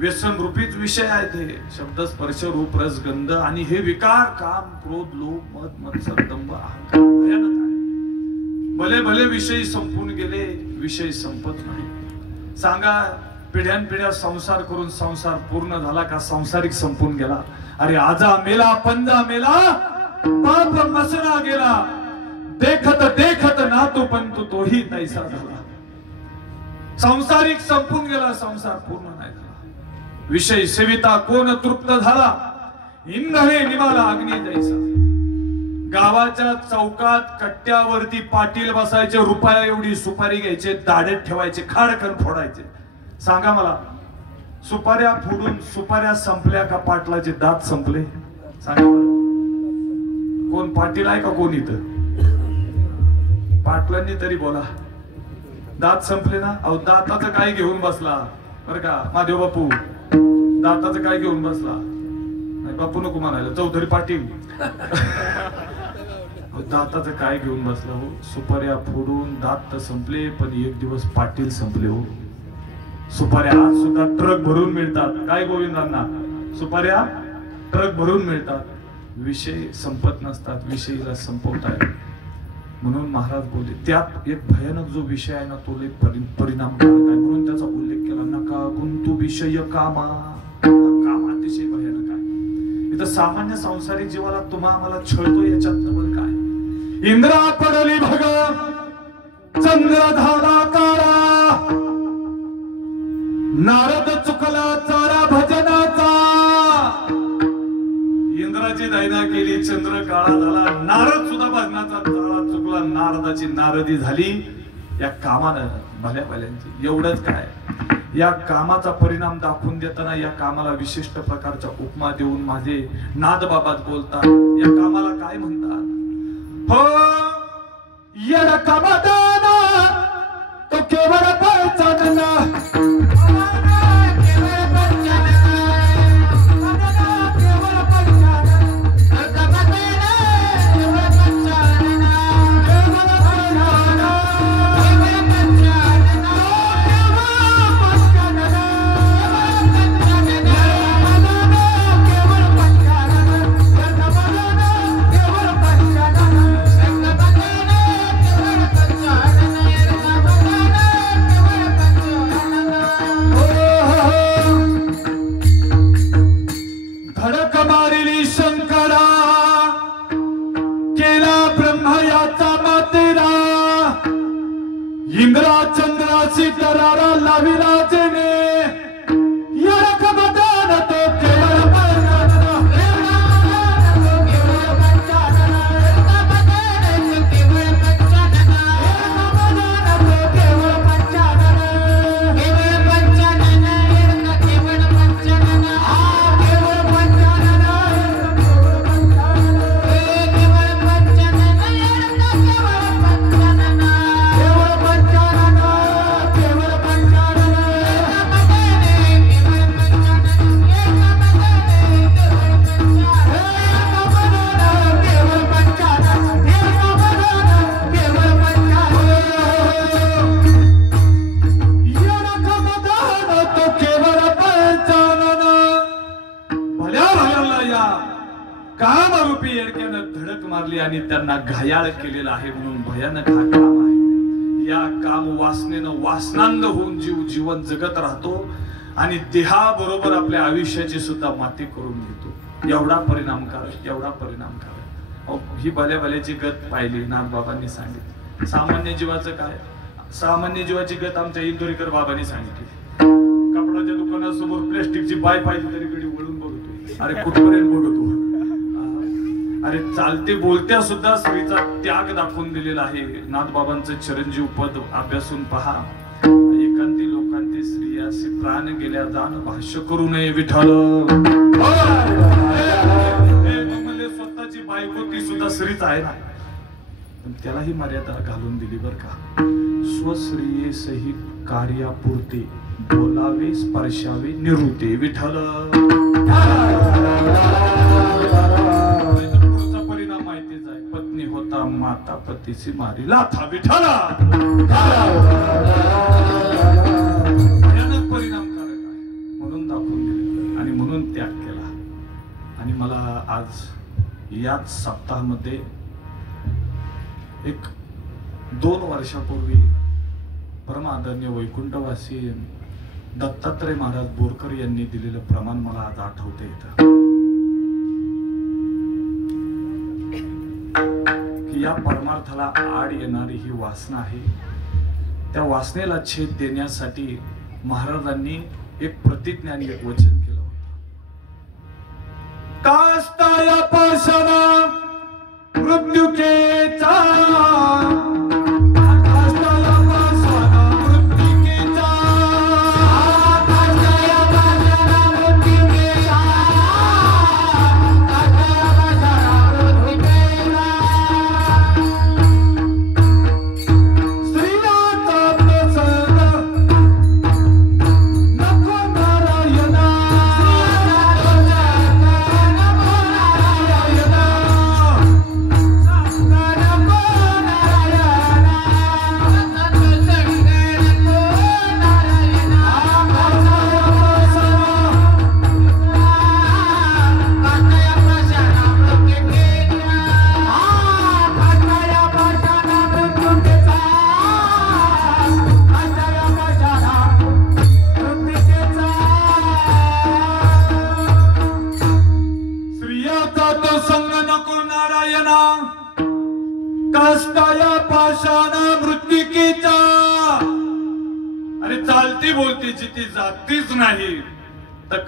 व्यसन रूपीच विषय आहेत, हे शब्द स्पर्श रूप रस गंध, आणि हे विकार काम क्रोध लोभ मद मत्सर दंभ अहंकार भयानक आहे। भले भले विषय संपून गेले, विषय संपत नाही। सांगा पिढ्यानपिढ्या संसार करून संसार पूर्ण झाला का संसारिक संपून गेला? अरे आजा मेला पंजा मेला पाप मसना गेला, देखत देखत नातू पंतु तोही तैसा झाला। संसारिक संपून गेला, संसार पूर्ण नाही झाला। विषय सेविता कोण तृप्त झाला, इंधने निवाला अग्नी जैसा। गावाच्या चौकात कट्ट्यावरती पाटील बसायचे, रुपया एवढी सुपारी घ्यायचे, दाढेत ठेवायचे, खाडकन फोडायचे। सांगा मला, सुपाऱ्या फोडून सुपाऱ्या संपल्या का पाटलाचे दात संपले? सांगा कोण पाटील आहे का कोण इथं? पाटलांनी तरी बोला, दात संपले ना? अहो दाताचं काय घेऊन बसला बरं का महादेव बापू, दाताचं काय घेऊन बसला? नाही बापू नको म्हणायला, चौधरी पाटील दाताचं काय घेऊन बसला हो? सुपाऱ्या फोडून दात तर संपले, पण एक दिवस पाटील संपले हो। सुपाऱ्या आज सुद्धा ट्रक भरून मिळतात, काय गोविंदांना? सुपाऱ्या ट्रक भरून मिळतात, विषय संपत नसतात, विषयीला संपवताय। म्हणून महाराज बोलले, त्यात एक भयानक जो विषय आहे ना, तो लय परिणामकारक आहे, म्हणून त्याचा उल्लेख केला, नका गुंतू विषय कामा। काम अतिशय भयानक आहे। इथं सामान्य संसारिक जीवाला तुम्हा आम्हाला छळतो, याच्यात नवल काय? इंद्रा पडली भग चंद्र झाला काळा, नारद चुकला चारा भजनाचा। इंद्राची दैना केली, चंद्र काळा झाला, नारद सुद्धा भजनाचा चारा चुकला, नारदाची नारदी झाली या कामानं भल्या भल्यांची। एवढंच काय, या कामाचा परिणाम दाखवून देताना या कामाला विशिष्ट प्रकारच्या उपमा देऊन माझे नाद बाबात बोलतात। या कामाला काय म्हणतात? हो येड कामादाना तो केवळ पहचानना, इंद्रा चंद्राची तरारा लाविला जेने, येड कामादाना तो केवळ पंचानन मारली आणि त्यांना घायाळ केलेला आहे म्हणून भयानक हा काम आहे। या काम वासनेनं वासनांध होऊन जीवन जगत राहतो आणि देहाबरोबर आपल्या आयुष्याची सुद्धा माती करून घेतो। एवढा परिणामकारक, एवढा परिणामकारक। ही भल्या भल्याची गत पाहिली नाथबाबांनी सांगितली। सामान्य जीवाचं काय? सामान्य जीवाची गत आमच्या इंदोरीकर बाबांनी सांगितली। कपड्याच्या दुकानासमोर प्लास्टिकची बाय पाहिली तरी गडी वळून बघतो, अरे कुठपर्यंत बघतो। अरे चालते बोलत्या सुद्धा स्त्रीचा त्याग दाखवून दिलेला आहे। नाथबाबांचं चिरंजीव पद अभ्यासून पहा। एकांती लोकांती स्त्रियासी प्राण गेल्या जाण भाष्य करू नये विठ्ठल। म्हणजे स्वतःची बायको ती सुद्धा स्त्रीच आहे ना, पण त्यालाही मर्यादा घालून दिली बर का। स्वस्त्रिये सहित कार्यापुरते बोलावे स्पर्शावे निवृत्ते विठ्ठल। होता माता पतीची मारी लाथा विठ्ठला। भयानक परिणामकारक आहे म्हणून दाखवून दिले आणि म्हणून त्याग केला। आणि मला आज याच सप्ताहामध्ये एक 2 वर्षापूर्वी परम आदरणीय वैकुंठवासी दत्तात्रय महाराज बोरकर यांनी दिलेलं प्रमाण मला आज आठवते येतं की या परमार्थाला आड येणारी ही वासना आहे, त्या वासनेला छेद देण्यासाठी महाराजांनी एक प्रतिज्ञा आणि एक वचन केलं होतं। काष्टाया पाषाणा मृत्युकेचा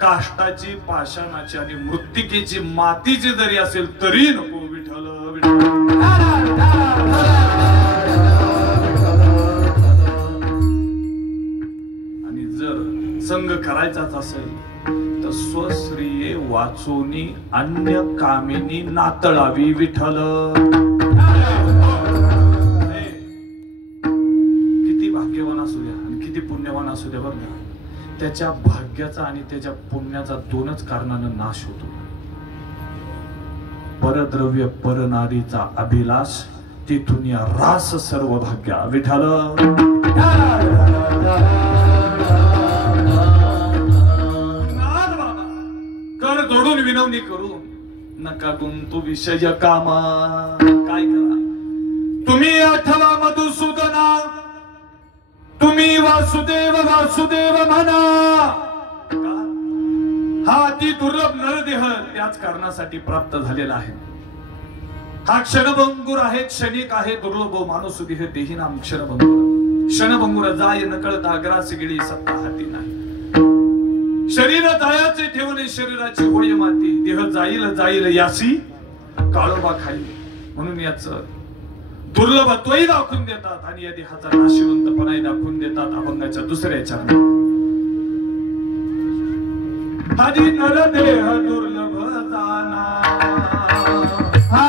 काष्टाची पाषाणाची आणि मृत्तिकेची मातीची जरी असेल तरी नको विठ्ठल। आणि जर संग करायचाच असेल तर स्वस्त्रिये वाचोनी अन्य कामिनी नातळावी विठ्ठल। किती भाग्यवान असू द्या आणि किती पुण्यवान असू द्या बरं, त्याच्या भाग्याचा आणि त्याच्या पुण्याचा 2च कारणानं नाश होतो। परद्रव्य परनारीचा अभिलाष तिथून या रास सर्व भाग्या विठ्ठल। कर जोडून विनवणी करू नका गुंतू विषय कामा। काय करा तुम्ही आठवा मधुसूदना, तुम्ही वासुदेव वासुदेव म्हणा। हा अति दुर्लभ नरदेह त्याच कारणासाठी प्राप्त झालेला आहे। हा क्षणभंगुर आहे, क्षणिक आहे, दुर्लभ माणूस देह देही नाम क्षणभंगुर। क्षणभंगुर जाय न कळता ग्रास गिळी सत्ता हाती नाही। शरीर जायाचे ठेवणे शरीराची होय माती, देह जाईल जाईल यासी काळोबा खाईल। म्हणून याच दुर्लभत्वही दाखवून देतात आणि या देहाचा नाशिवंतपणाही दाखवून देतात अभंगाच्या दुसऱ्या चरणात। हरी नरदेह दुर्लभ जाना, हा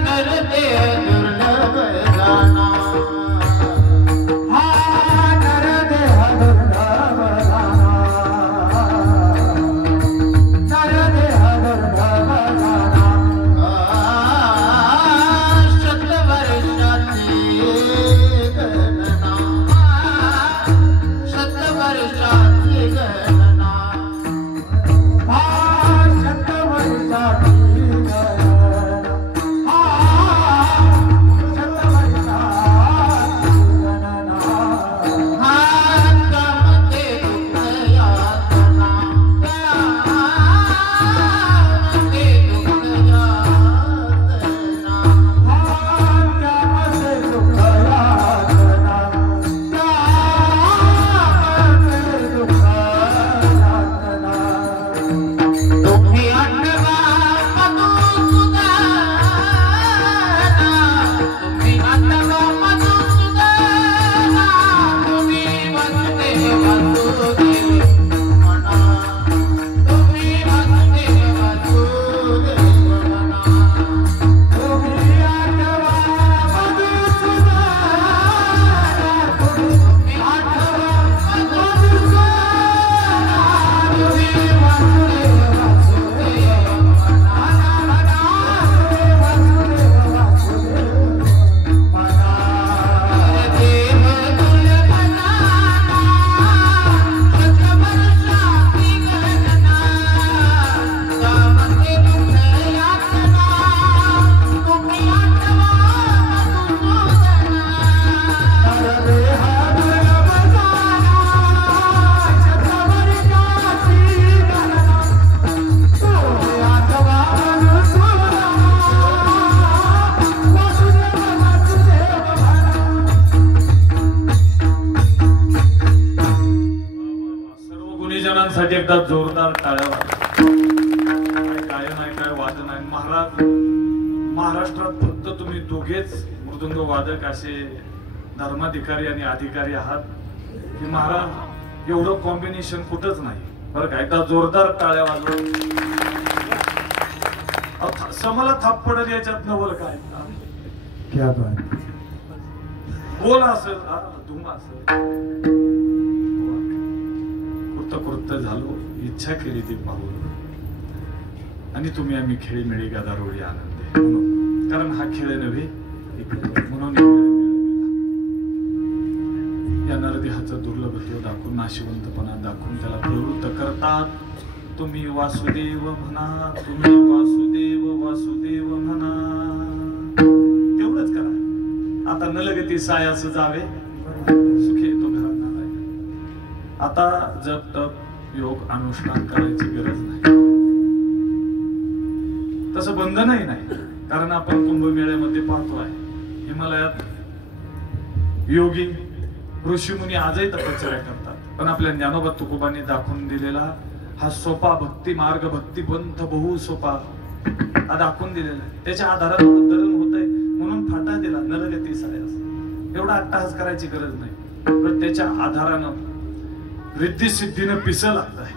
नरदेह दुर्लभ जाना, हा नरदेह दुर्लभ जाना, नरदेह दुर्लभ जाना। शतवर्षाची गणना गुरुजींसाठी एकदा जोरदार टाळ्या वाजवा. काय गायन आहे, काय वादन आहे. महाराष्ट्रात फक्त तुम्ही दोघेच मृदुंग वादक असे धर्माधिकारी आणि अधिकारी आहात की महाराज एवढं कॉम्बिनेशन कुठंच नाही बरं का. एकदा जोरदार टाळ्या वाजवा. समला थाप पडल याच्यात नवल काय क्या बात. बोल असेल धूम असेल कृत झालो इच्छा केली ती पाहून आणि तुम्ही आम्ही खेळी मिळी गदारोळी आनंद म्हणून, कारण हा खेळ नव्हे म्हणून या नरदेहाचं दुर्लभत्व दाखवून नाशिवंतपणा दाखवून त्याला प्रवृत्त करतात. तुम्ही वासुदेव म्हणा, तुम्ही वासुदेव वासुदेव म्हणा, तेवढंच करा. आता न लगती सायास जावे सुखी येतो घरात नाराय. आता जप तप योग अनुष्ठान करायची गरज नाही, तसं बंधनही नाही. कारण आपण कुंभमेळ्यामध्ये पाहतोय हिमालयात योगी ऋषीमुनी आजही तपश्चर्या करतात. पण आपल्या ज्ञानोबा तुकोबांनी दाखवून दिलेला हा सोपा भक्ती मार्ग, भक्ती पंथ बहु सोपा हा दाखवून दिलेला आहे. त्याच्या आधारात उद्धरण होत आहे म्हणून फाटा दिला नलगती सायास. एवढा अट्टहास करायची गरज नाही. पण त्याच्या आधारानं रिद्धी सिद्धीनं पिसं लागत आहे,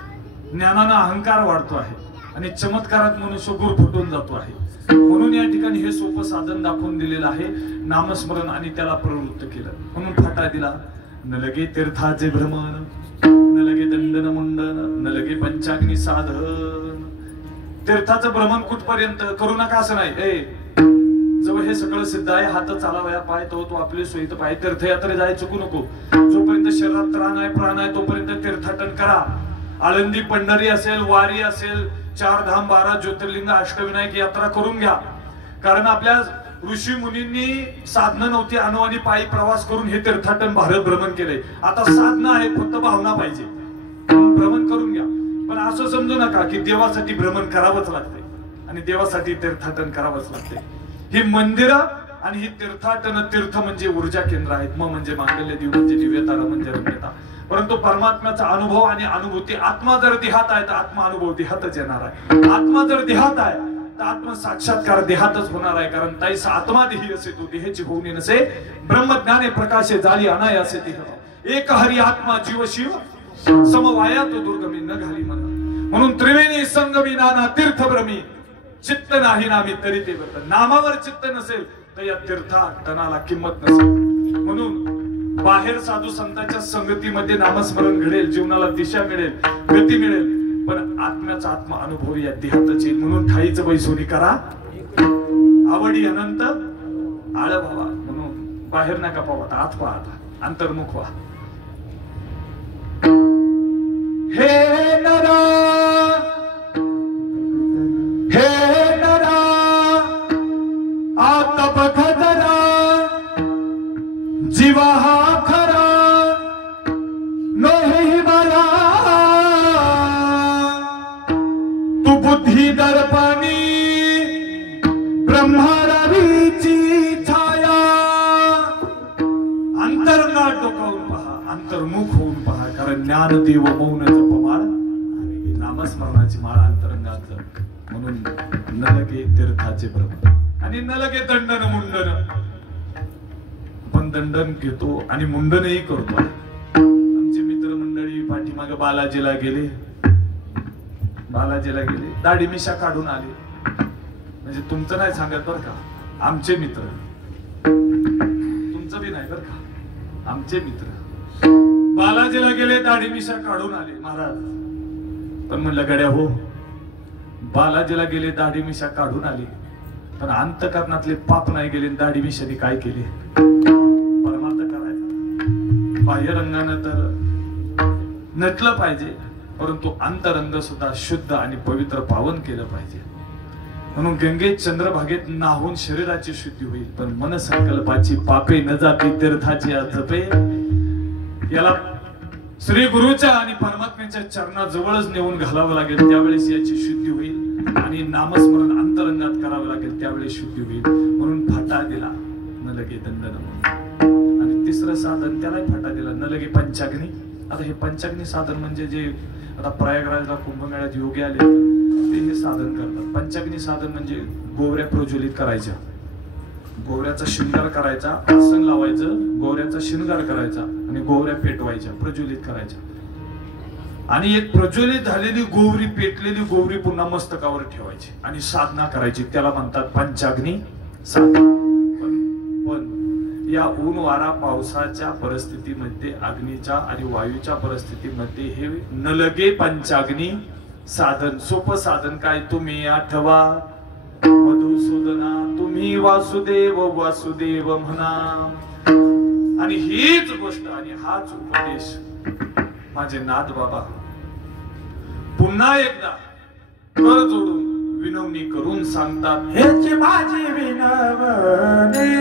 ज्ञानानं अहंकार वाढतो आहे आणि चमत्कारात मनुष्य गुर फुटून जातो आहे. म्हणून या ठिकाणी हे सोपं साधन दाखवून दिलेलं आहे, नामस्मरण, आणि त्याला प्रवृत्त केलं म्हणून फाटा दिला. न लगे तीर्थाचे भ्रमण, न लगे दंडन मुंडन, न लगे पंचाग्नी साधन. तीर्थाचं भ्रमण कुठपर्यंत करू नका असं नाही. जवळ हे सगळं सिद्ध आहे, हात चालावया पाय तो आपली सोयीत पाय. तीर्थयात्रे जाय चुकू नको. जोपर्यंत शरीरात त्राण आहे प्राण आहे तोपर्यंत तीर्थाटन करा. आळंदी पंढरी असेल, वारी असेल, 4 धाम 12 ज्योतिर्लिंग अष्टविनायक यात्रा करून घ्या. कारण आपल्या ऋषी मुनींनी साधना नव्हती, अनुवानी पायी प्रवास करून हे तीर्थाटन भारत भ्रमण केले. आता साधना आहे, फक्त भावना पाहिजे, भ्रमण करून घ्या. पण असं समजू नका की देवासाठी भ्रमण करावंच लागते आणि देवासाठी तीर्थाटन करावंच लागते. ही मंदिरं आणि ही तीर्थाटन, तीर्थ म्हणजे ऊर्जा केंद्र आहेत. म म्हणजे मांगल्य, देव म्हणजे दिव्यता, र म्हणजे रम्यता. परंतु परमात्म्याचा अनुभव आणि अनुभूती, आत्मा जर देहात आहे तर आत्मा अनुभव देहातच येणार आहे. आत्मा जर देहात आहे तर आत्म साक्षात्कार देहातच होणार आहे. कारण तैसा आत्मा देही असे तो देहाची होऊन नसे. ब्रह्मज्ञाने प्रकाशे झाली अनायासे देह. एक हरी आत्मा जीव शिव समवाया तो दुर्गमी न घाली मन. म्हणून त्रिवेणी संगमी नाना तीर्थभ्रमी. चित्त नाही नामी तरी ते वर्त. नामावर चित्त नसेल तर या तीर्थाटनाला किंमत नसेल. म्हणून बाहेर साधू संतांच्या संगतीमध्ये नामस्मरण घडेल, जीवनाला दिशा मिळेल, गती मिळेल. पण आत्म्याचा आत्मा अनुभव या देहातच येईल. म्हणून ठाईच बैसोनी करा, आवडी अनंत आळ व्हावा. म्हणून बाहेर नका पाहता, आत पाहता, अंतर्मुख व्हा. हे नरा, हे नरा, आत बघ जरा, जीवा हा खरा नाही मला. तू बुद्धी दर्पणी ब्रह्मारावीची छाया. अंतरंगा डोकावून पहा, अंतर्मुख होऊन पहा. कारण ज्ञानदेव मौन जपमाळ, नामस्मरणाची माळ अंतरंगात जप. म्हणून न लगे तीर्थाचे भ्रमण आणि न लगे दंडन मुंडन. आपण दंडन घेतो आणि मुंडनही करतो. आमचे मित्रमंडळी पाठीमागे बालाजीला गेले, दाढी मिशा काढून आले. म्हणजे तुमचं नाही सांगत बर का, आमचे मित्र, तुमचं बी नाही बर का, आमचे मित्र बालाजीला गेले, दाढी मिशा काढून आले. महाराज पण म्हणलं गड्या हो, बालाजीला गेले, दाढी मिशा काढून आले, पण अंतकरणातले पाप नाही गेले. दाढी मिशाने काय केले? परमार्थ करायचा. बाह्य रंगानं तर नटलं पाहिजे, परंतु अंतरंग सुद्धा शुद्ध आणि पवित्र पावन केलं पाहिजे. म्हणून गंगेत चंद्रभागेत नाहून शरीराची शुद्धी होईल, पण मनसंकल्पाची पापे न जाती तीर्थाची जपे. याला श्री गुरुच्या आणि परमात्म्याच्या चरणाजवळच नेऊन घालावं लागेल, त्यावेळेस याची शुद्धी होईल. आणि नामस्मरण अंतरंगात करावं लागेल, त्यावेळेस शुद्धी होईल. म्हणून फाटा दिला न लगे दंडन. आणि तिसरं साधन त्याला फाटा दिला, न लगे पंचाग्नी आता हे पंचाग्नी साधन म्हणजे जे आता प्रयागराजला कुंभमेळ्यात योगी आले ते हे साधन करतात. पंचाग्नी साधन म्हणजे गोवऱ्या प्रज्वलित करायच्या, गोवऱ्याचा शृंगार करायचा, आसन लावायचं, गोवऱ्याचा शृंगार करायचा आणि गोवऱ्या पेटवायच्या, प्रज्वलित करायच्या. आणि एक प्रज्वलित झालेली गोवरी, पेटलेली गोवरी पुन्हा मस्तकावर ठेवायची आणि साधना करायची. त्याला म्हणतात पंचाग्नी साधन. पण या ऊन वारा पावसाच्या परिस्थितीमध्ये, अग्नीच्या आणि वायूच्या परिस्थितीमध्ये हे न लगे पंचाग्नी साधन. सोपं साधन काय? तुम्ही आठवा मधुसूदना, तुम्ही वासुदेव वासुदेव म्हणा. आणि हीच गोष्ट आणि हाच उपदेश माझे नाथ बाबा पुन्हा एकदा कर जोडून विनवणी करून सांगतात. हेच माझी विनवणी,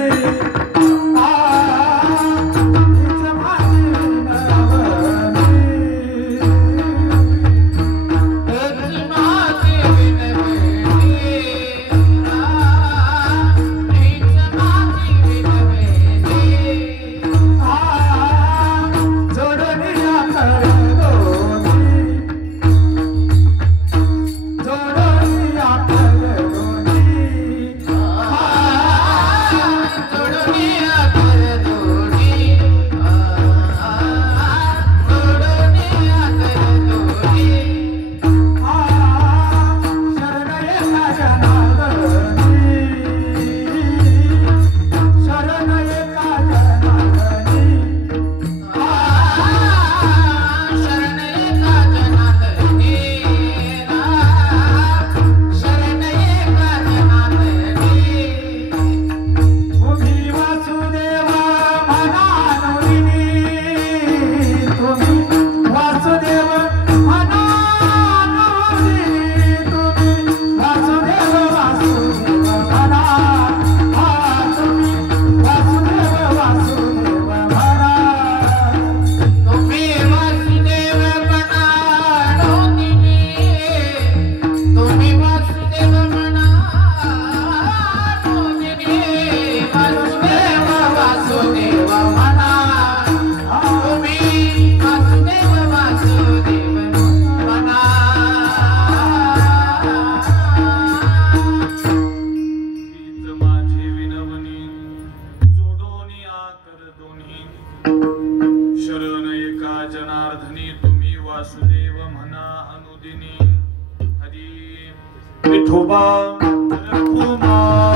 विठोबा कुमार